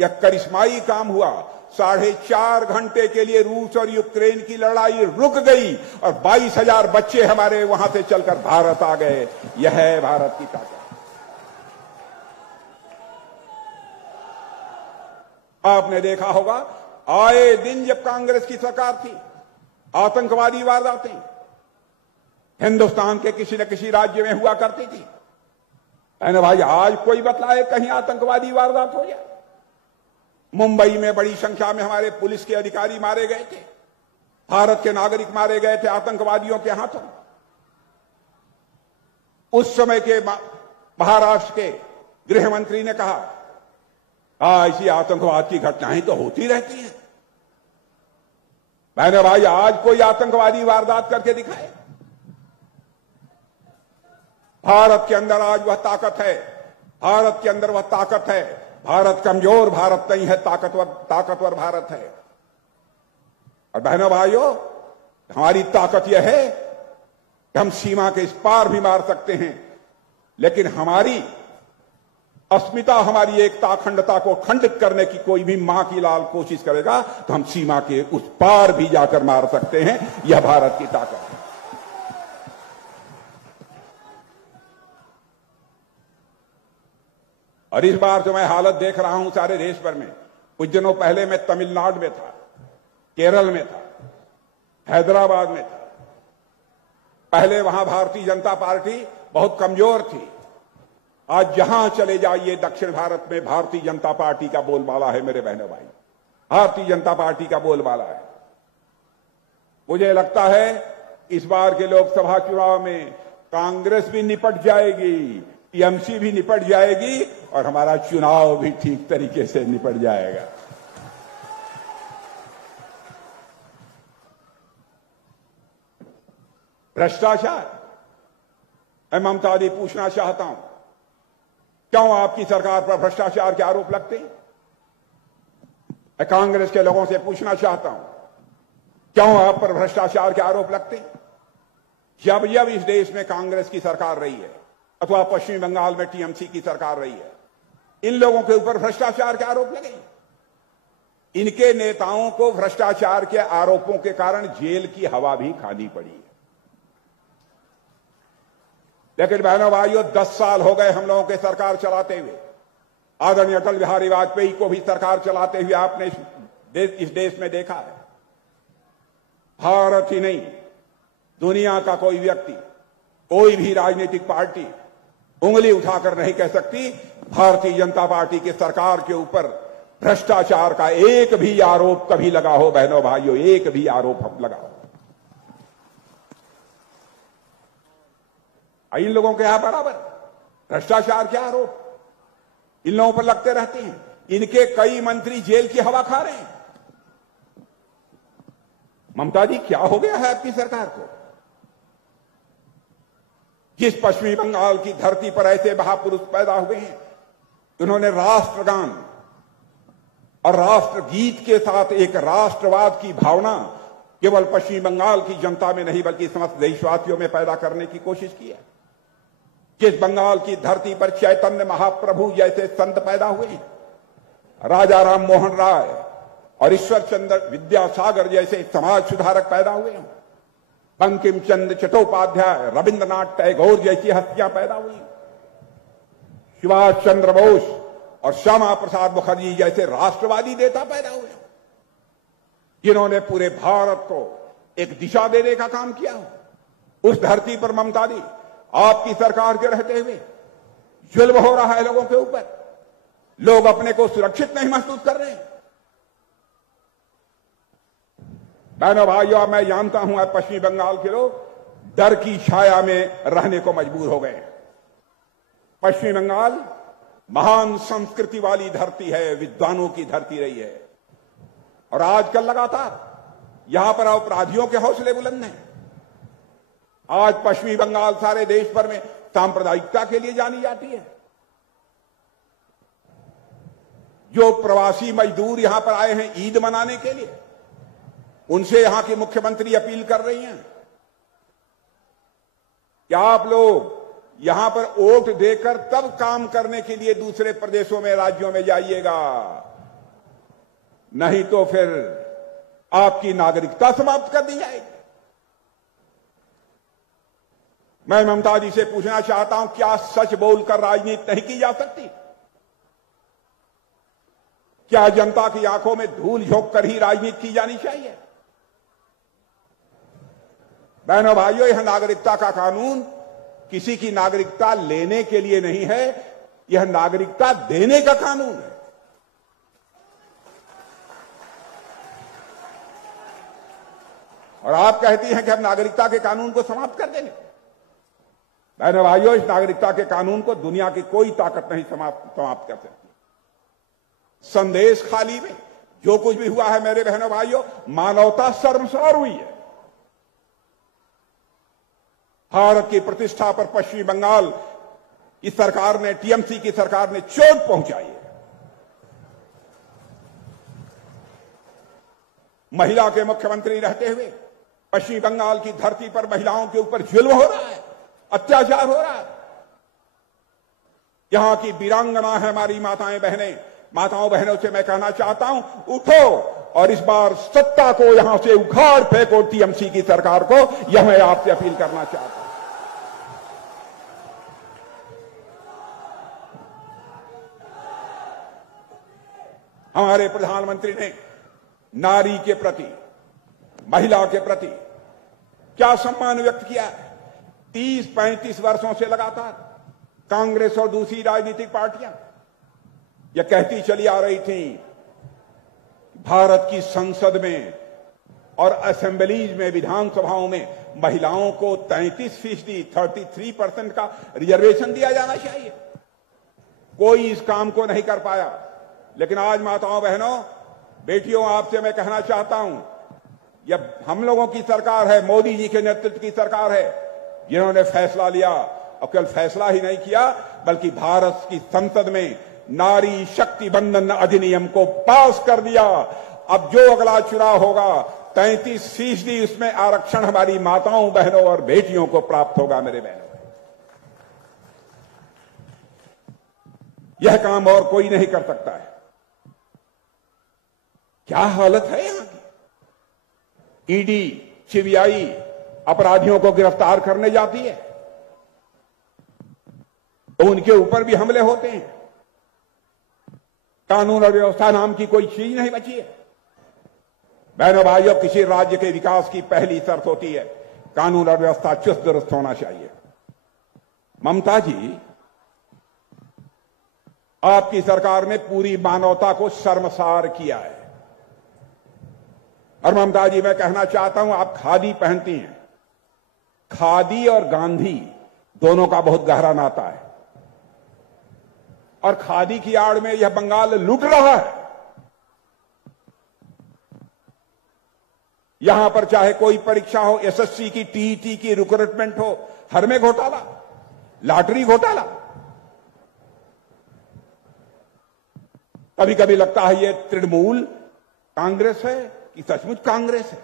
यह करिश्माई काम हुआ। 4.5 घंटे के लिए रूस और यूक्रेन की लड़ाई रुक गई और 22,000 बच्चे हमारे वहां से चलकर भारत आ गए। यह है भारत की ताकत। आपने देखा होगा, आए दिन जब कांग्रेस की सरकार थी, आतंकवादी वारदातें हिंदुस्तान के किसी न किसी राज्य में हुआ करती थी। मैंने भाई आज कोई बतलाए कहीं आतंकवादी वारदात हो जाए। मुंबई में बड़ी संख्या में हमारे पुलिस के अधिकारी मारे गए थे, भारत के नागरिक मारे गए थे आतंकवादियों के हाथों। उस समय के महाराष्ट्र के गृह मंत्री ने कहा, ऐसी आतंकवाद की घटनाएं तो होती रहती हैं। मैंने भाई आज कोई आतंकवादी वारदात करके दिखाए। भारत के अंदर आज वह ताकत है, भारत के अंदर वह ताकत है। भारत कमजोर भारत नहीं है, ताकतवर भारत है। और बहनों भाइयों, हमारी ताकत यह है कि हम सीमा के इस पार भी मार सकते हैं, लेकिन हमारी अस्मिता, हमारी एकता, अखंडता को खंडित करने की कोई भी मां की लाल कोशिश करेगा तो हम सीमा के उस पार भी जाकर मार सकते हैं। यह भारत की ताकत है। और इस बार जो मैं हालत देख रहा हूं सारे देश भर में, कुछ दिनों पहले मैं तमिलनाडु में था, केरल में था, हैदराबाद में था। पहले वहां भारतीय जनता पार्टी बहुत कमजोर थी। आज जहां चले जाइए दक्षिण भारत में भारतीय जनता पार्टी का बोलबाला है। मेरे बहनों भाई, भारतीय जनता पार्टी का बोलबाला है। मुझे लगता है इस बार के लोकसभा चुनाव में कांग्रेस भी निपट जाएगी, टीएमसी भी निपट जाएगी और हमारा चुनाव भी ठीक तरीके से निपट जाएगा। भ्रष्टाचार, मैं ममता दी पूछना चाहता हूं, क्यों आपकी सरकार पर भ्रष्टाचार के आरोप लगते हैं? मैं कांग्रेस के लोगों से पूछना चाहता हूं, क्यों आप पर भ्रष्टाचार के आरोप लगते हैं? जब जब इस देश में कांग्रेस की सरकार रही है अथवा पश्चिम बंगाल में टीएमसी की सरकार रही है, इन लोगों के ऊपर भ्रष्टाचार के आरोप लगे। इनके नेताओं को भ्रष्टाचार के आरोपों के कारण जेल की हवा भी खानी पड़ी है। लेकिन बहनों भाइयों, 10 साल हो गए हम लोगों के सरकार चलाते हुए। आदरणीय अटल बिहारी वाजपेयी को भी सरकार चलाते हुए आपने इस देश में देखा है। भारत ही नहीं, दुनिया का कोई व्यक्ति, कोई भी राजनीतिक पार्टी उंगली उठाकर नहीं कह सकती भारतीय जनता पार्टी की सरकार के ऊपर भ्रष्टाचार का एक भी आरोप कभी लगा हो। बहनों भाइयों, एक भी आरोप लगा हो। इन लोगों के यहां बराबर भ्रष्टाचार के आरोप इन लोगों पर लगते रहते हैं। इनके कई मंत्री जेल की हवा खा रहे हैं। ममता जी, क्या हो गया है आपकी सरकार को? जिस पश्चिमी बंगाल की धरती पर ऐसे महापुरुष पैदा हुए हैं, उन्होंने राष्ट्रगान और राष्ट्रगीत के साथ एक राष्ट्रवाद की भावना केवल पश्चिमी बंगाल की जनता में नहीं बल्कि समस्त देशवासियों में पैदा करने की कोशिश की है। जिस बंगाल की धरती पर चैतन्य महाप्रभु जैसे संत पैदा हुए, राजा राम मोहन राय और ईश्वर चंद्र विद्यासागर जैसे समाज सुधारक पैदा हुए, बंकिम चंद्र चट्टोपाध्याय, रविंद्रनाथ टैगोर जैसी हस्तियां पैदा हुई, सुभाष चंद्र बोस और श्यामा प्रसाद मुखर्जी जैसे राष्ट्रवादी नेता पैदा हुए, जिन्होंने पूरे भारत को एक दिशा देने का काम किया। उस धरती पर ममता दी, आपकी सरकार के रहते हुए जुल्म हो रहा है लोगों के ऊपर। लोग अपने को सुरक्षित नहीं महसूस कर रहे हैं। बहनों भाइयों, मैं जानता हूं आज पश्चिमी बंगाल के लोग डर की छाया में रहने को मजबूर हो गए। पश्चिमी बंगाल महान संस्कृति वाली धरती है, विद्वानों की धरती रही है, और आजकल लगातार यहां पर अपराधियों के हौसले बुलंद हैं। आज पश्चिमी बंगाल सारे देश भर में सांप्रदायिकता के लिए जानी जाती है। जो प्रवासी मजदूर यहां पर आए हैं ईद मनाने के लिए, उनसे यहां की मुख्यमंत्री अपील कर रही हैं कि आप लोग यहां पर वोट देकर तब काम करने के लिए दूसरे प्रदेशों में, राज्यों में जाइएगा, नहीं तो फिर आपकी नागरिकता समाप्त कर दी जाएगी। मैं ममता जी से पूछना चाहता हूं, क्या सच बोलकर राजनीति नहीं की जा सकती? क्या जनता की आंखों में धूल झोंक कर ही राजनीति की जानी चाहिए? बहनों भाइयों, यह नागरिकता का कानून किसी की नागरिकता लेने के लिए नहीं है, यह नागरिकता देने का कानून है। और आप कहती हैं कि हम नागरिकता के कानून को समाप्त कर देंगे। बहनों भाइयों, इस नागरिकता के कानून को दुनिया की कोई ताकत नहीं समाप्त कर सकती। संदेश खाली में जो कुछ भी हुआ है मेरे बहनों भाइयों, मानवता शर्मसार हुई है। भारत की प्रतिष्ठा पर पश्चिमी बंगाल की सरकार ने, टीएमसी की सरकार ने चोट पहुंचाई है। महिला के मुख्यमंत्री रहते हुए पश्चिम बंगाल की धरती पर महिलाओं के ऊपर जुल्म हो रहा है, अत्याचार हो रहा है। यहां की वीरांगना है हमारी माताओं बहनों से मैं कहना चाहता हूं, उठो और इस बार सत्ता को यहां से उखाड़ फेंको, टीएमसी की सरकार को। यह मैं आपसे अपील करना चाहता हूं। हमारे प्रधानमंत्री ने नारी के प्रति, महिला के प्रति क्या सम्मान व्यक्त किया है। 30-35 वर्षों से लगातार कांग्रेस और दूसरी राजनीतिक पार्टियां यह कहती चली आ रही थी, भारत की संसद में और असेंबलीज में, विधानसभाओं में महिलाओं को 33% का रिजर्वेशन दिया जाना चाहिए। कोई इस काम को नहीं कर पाया। लेकिन आज माताओं बहनों बेटियों, आपसे मैं कहना चाहता हूं, यह हम लोगों की सरकार है, मोदी जी के नेतृत्व की सरकार है, जिन्होंने फैसला लिया। और केवल फैसला ही नहीं किया, बल्कि भारत की संसद में नारी शक्ति बंधन अधिनियम को पास कर दिया। अब जो अगला चुनाव होगा, 33% उसमें आरक्षण हमारी माताओं बहनों और बेटियों को प्राप्त होगा। मेरे बहनों, यह काम और कोई नहीं कर सकता है। क्या हालत है यहां की। ईडी, सीबीआई अपराधियों को गिरफ्तार करने जाती है तो उनके ऊपर भी हमले होते हैं। कानून और व्यवस्था नाम की कोई चीज नहीं बची है। बहनों भाइयों, किसी राज्य के विकास की पहली शर्त होती है कानून और व्यवस्था चुस्त दुरुस्त होना चाहिए। ममता जी, आपकी सरकार ने पूरी मानवता को शर्मसार किया है। और ममता जी, मैं कहना चाहता हूं, आप खादी पहनती हैं। खादी और गांधी दोनों का बहुत गहरा नाता है। और खादी की आड़ में यह बंगाल लूट रहा है। यहां पर चाहे कोई परीक्षा हो, एसएससी की, टीईटी की, रिक्रूटमेंट हो, हर में घोटाला, लॉटरी घोटाला। कभी कभी लगता है ये तृणमूल कांग्रेस है कि सचमुच कांग्रेस है।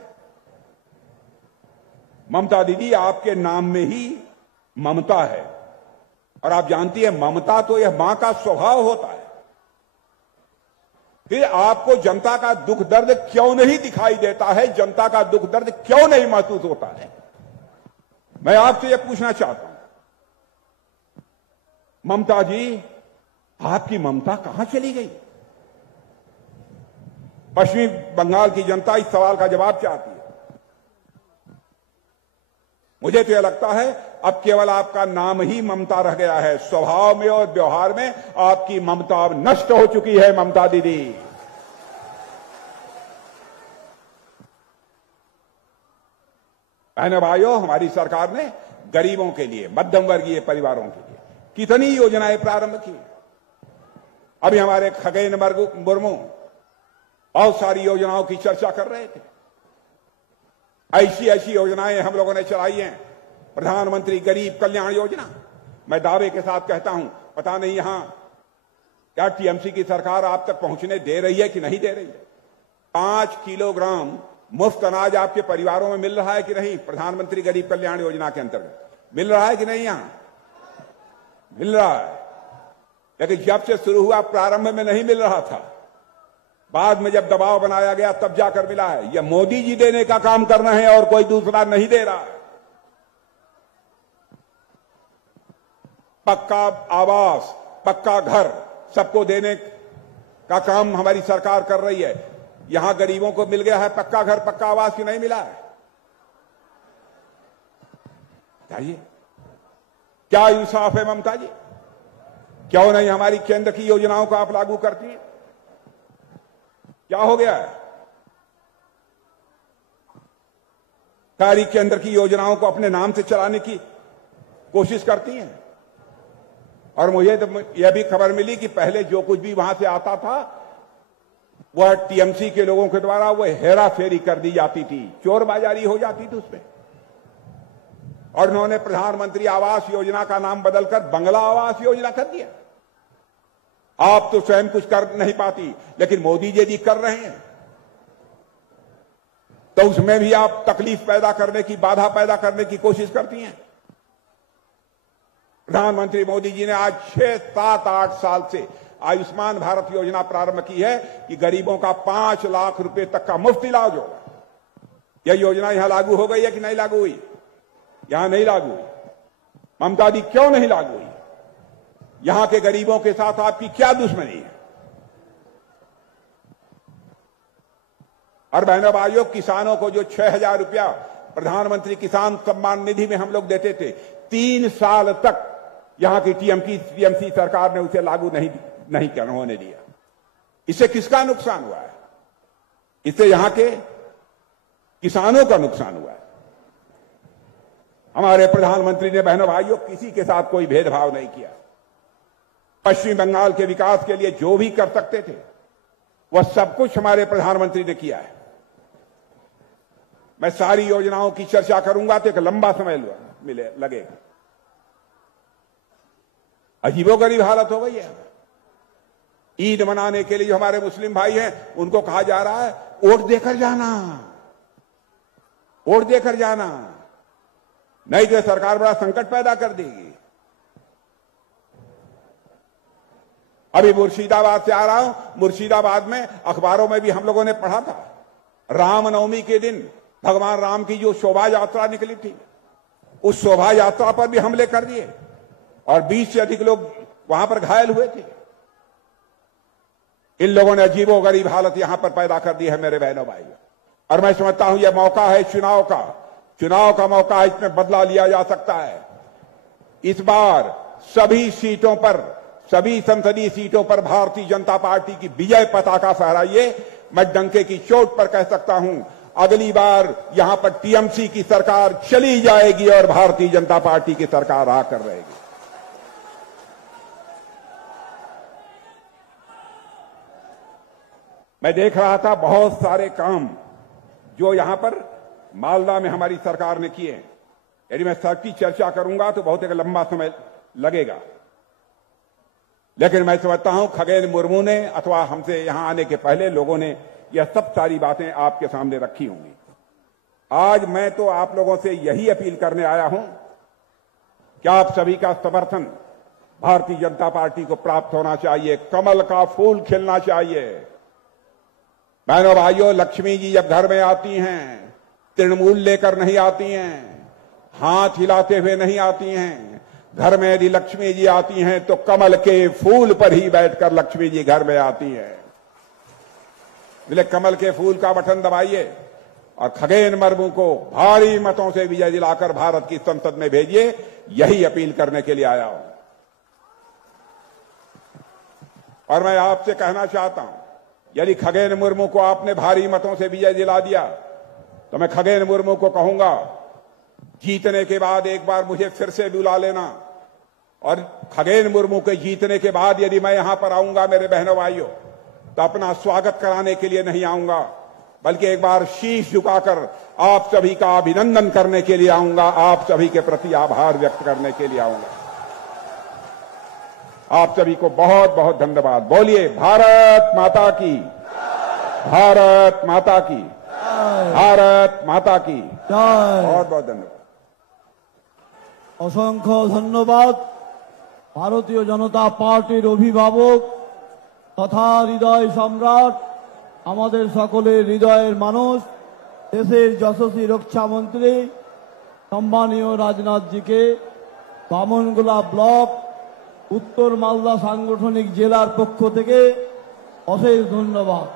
ममता दीदी, आपके नाम में ही ममता है। और आप जानती है, ममता तो यह मां का स्वभाव होता है। फिर आपको जनता का दुख दर्द क्यों नहीं दिखाई देता है, जनता का दुख दर्द क्यों नहीं महसूस होता है? मैं आपसे यह पूछना चाहता हूं, ममता जी, आपकी ममता कहां चली गई? पश्चिमी बंगाल की जनता इस सवाल का जवाब चाहती है। मुझे तो यह लगता है अब केवल आपका नाम ही ममता रह गया है। स्वभाव में और व्यवहार में आपकी ममता अब नष्ट हो चुकी है। ममता दीदी, बहनों भाइयों, हमारी सरकार ने गरीबों के लिए, मध्यम वर्गीय परिवारों के लिए कितनी योजनाएं प्रारंभ की। अभी हमारे खगेन मुर्मू बहुत सारी योजनाओं की चर्चा कर रहे थे। ऐसी ऐसी योजनाएं हम लोगों ने चलाई हैं। प्रधानमंत्री गरीब कल्याण योजना, मैं दावे के साथ कहता हूं, पता नहीं यहां क्या टीएमसी की सरकार आप तक पहुंचने दे रही है कि नहीं दे रही है। 5 किलोग्राम मुफ्त अनाज आपके परिवारों में मिल रहा है कि नहीं? प्रधानमंत्री गरीब कल्याण योजना के अंतर्गत मिल रहा है कि नहीं? यहां मिल रहा है, लेकिन जब से शुरू हुआ प्रारंभ में नहीं मिल रहा था, बाद में जब दबाव बनाया गया तब जाकर मिला है। यह मोदी जी देने का काम कर रहे हैं और कोई दूसरा नहीं दे रहा है। पक्का आवास, पक्का घर सबको देने का काम हमारी सरकार कर रही है। यहां गरीबों को मिल गया है पक्का घर, पक्का आवास, की नहीं मिला है? बताइए, क्या इंसाफ है ममता जी? क्यों नहीं हमारी केंद्र की योजनाओं को आप लागू करती हैं? क्या हो गया है? सारी केंद्र की योजनाओं को अपने नाम से चलाने की कोशिश करती हैं। और मुझे तो यह भी खबर मिली कि पहले जो कुछ भी वहां से आता था वह टीएमसी के लोगों के द्वारा वह हेरा फेरी कर दी जाती थी, चोरबाजारी हो जाती थी उसमें। और उन्होंने प्रधानमंत्री आवास योजना का नाम बदलकर बंगला आवास योजना कर दिया। आप तो स्वयं कुछ कर नहीं पाती, लेकिन मोदी जी कर रहे हैं, तो उसमें भी आप तकलीफ पैदा करने की, बाधा पैदा करने की कोशिश करती हैं। प्रधानमंत्री मोदी जी ने आज 6, 7, 8 साल से आयुष्मान भारत योजना प्रारंभ की है कि गरीबों का 5 लाख रुपए तक का मुफ्त इलाज होगा। यह योजना यहां लागू हो गई है कि नहीं लागू हुई? यहां नहीं लागू हुई। ममता दी क्यों नहीं लागू हुई? यहां के गरीबों के साथ आपकी क्या दुश्मनी है? और बहनों भाइयों, किसानों को जो 6,000 रुपया प्रधानमंत्री किसान सम्मान निधि में हम लोग देते थे, 3 साल तक यहां की टीएमसी सरकार ने उसे लागू नहीं होने दिया। इससे किसका नुकसान हुआ है? इससे यहां के किसानों का नुकसान हुआ है। हमारे प्रधानमंत्री ने बहनों भाइयों किसी के साथ कोई भेदभाव नहीं किया। पश्चिम बंगाल के विकास के लिए जो भी कर सकते थे वह सब कुछ हमारे प्रधानमंत्री ने किया है। मैं सारी योजनाओं की चर्चा करूंगा तो एक लंबा समय लगेगा। अजीबोगरीब हालत हो गई है। ईद मनाने के लिए जो हमारे मुस्लिम भाई हैं उनको कहा जा रहा है वोट देकर जाना, वोट देकर जाना, नहीं तो सरकार बड़ा संकट पैदा कर देगी। अभी मुर्शिदाबाद से आ रहा हूं। मुर्शिदाबाद में अखबारों में भी हम लोगों ने पढ़ा था, रामनवमी के दिन भगवान राम की जो शोभा यात्रा निकली थी, उस शोभा यात्रा पर भी हमले कर दिए और 20 से अधिक लोग वहां पर घायल हुए थे। इन लोगों ने अजीबोगरीब हालत यहां पर पैदा कर दी है मेरे बहनों भाइयों। और मैं समझता हूं यह मौका है चुनाव का मौका है। इसमें बदला लिया जा सकता है। इस बार सभी सीटों पर, सभी संसदीय सीटों पर भारतीय जनता पार्टी की विजय पताका फहराइए। मैं डंके की चोट पर कह सकता हूं, अगली बार यहां पर टीएमसी की सरकार चली जाएगी और भारतीय जनता पार्टी की सरकार आकर रहेगी। मैं देख रहा था बहुत सारे काम जो यहां पर मालदा में हमारी सरकार ने किए। यदि मैं सबकी चर्चा करूंगा तो बहुत एक लंबा समय लगेगा, लेकिन मैं समझता हूं खगेन मुर्मू ने अथवा हमसे यहां आने के पहले लोगों ने यह सब सारी बातें आपके सामने रखी होंगी। आज मैं तो आप लोगों से यही अपील करने आया हूं कि आप सभी का समर्थन भारतीय जनता पार्टी को प्राप्त होना चाहिए। कमल का फूल खिलना चाहिए। बहनों भाइयों, लक्ष्मी जी जब घर में आती हैं तृणमूल लेकर नहीं आती हैं, हाथ हिलाते हुए नहीं आती हैं। घर में यदि लक्ष्मी जी आती हैं तो कमल के फूल पर ही बैठकर लक्ष्मी जी घर में आती हैं। इसलिए कमल के फूल का बटन दबाइए और खगेन मुर्मू को भारी मतों से विजय दिलाकर भारत की संसद में भेजिए। यही अपील करने के लिए आया हूं। और मैं आपसे कहना चाहता हूं, यदि खगेन मुर्मू को आपने भारी मतों से विजय दिला दिया तो मैं खगेन मुर्मू को कहूंगा, जीतने के बाद एक बार मुझे फिर से बुला लेना। और खगेन मुर्मू के जीतने के बाद यदि मैं यहां पर आऊंगा मेरे बहनों भाइयों, तो अपना स्वागत कराने के लिए नहीं आऊंगा, बल्कि एक बार शीश झुकाकर आप सभी का अभिनंदन करने के लिए आऊंगा। आप सभी के प्रति आभार व्यक्त करने के लिए आऊंगा। आप सभी को बहुत बहुत धन्यवाद। बोलिए भारत माता की, भारत माता की, भारत माता की। बहुत बहुत धन्यवाद। असंख्य धन्यवाद। ভারতীয় জনতা পার্টির অভিভাবক তথা হৃদয় সম্রাট, আমাদের সকলের হৃদয়ের মানুষ, দেশের যশস্বী রক্ষামন্ত্রী সম্মানীয় রাজনাথজিকে বামনগোলা ব্লক উত্তর মালদা সাংগঠনিক জেলার পক্ষ থেকে অশেষ ধন্যবাদ।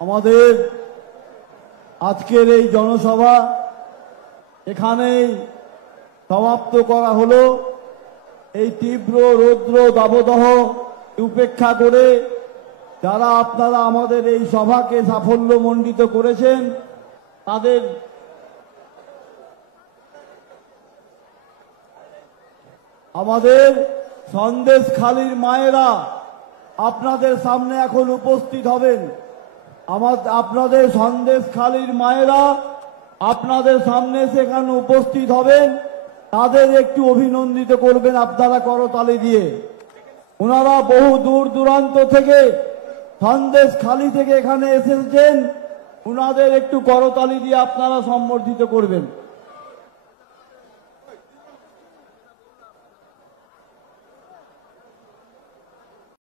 আমাদের আজকের এই জনসভা এখানেই সমাপ্ত করা হলো। এই তীব্র রৌদ্র দাবদাহ উপেক্ষা করে যারা আপনারা আমাদের এই সভাকে সাফল্যমণ্ডিত করেছেন, তাদের আমাদের সন্দেশখালীর মায়েরা আপনাদের সামনে এখন উপস্থিত হবেন। আপনাদের সন্দেশখালীর মায়েরা আপনাদের সামনে সেখানে উপস্থিত হবেন, তাদের একটু অভিনন্দিত করবেন আপনারা করতালি দিয়ে। ওনারা বহু দূর দূরান্ত থেকে সন্দেশখালী থেকে এখানে এসেছেন, ওনাদের একটু করতালি দিয়ে আপনারা সম্বর্ধিত করবেন।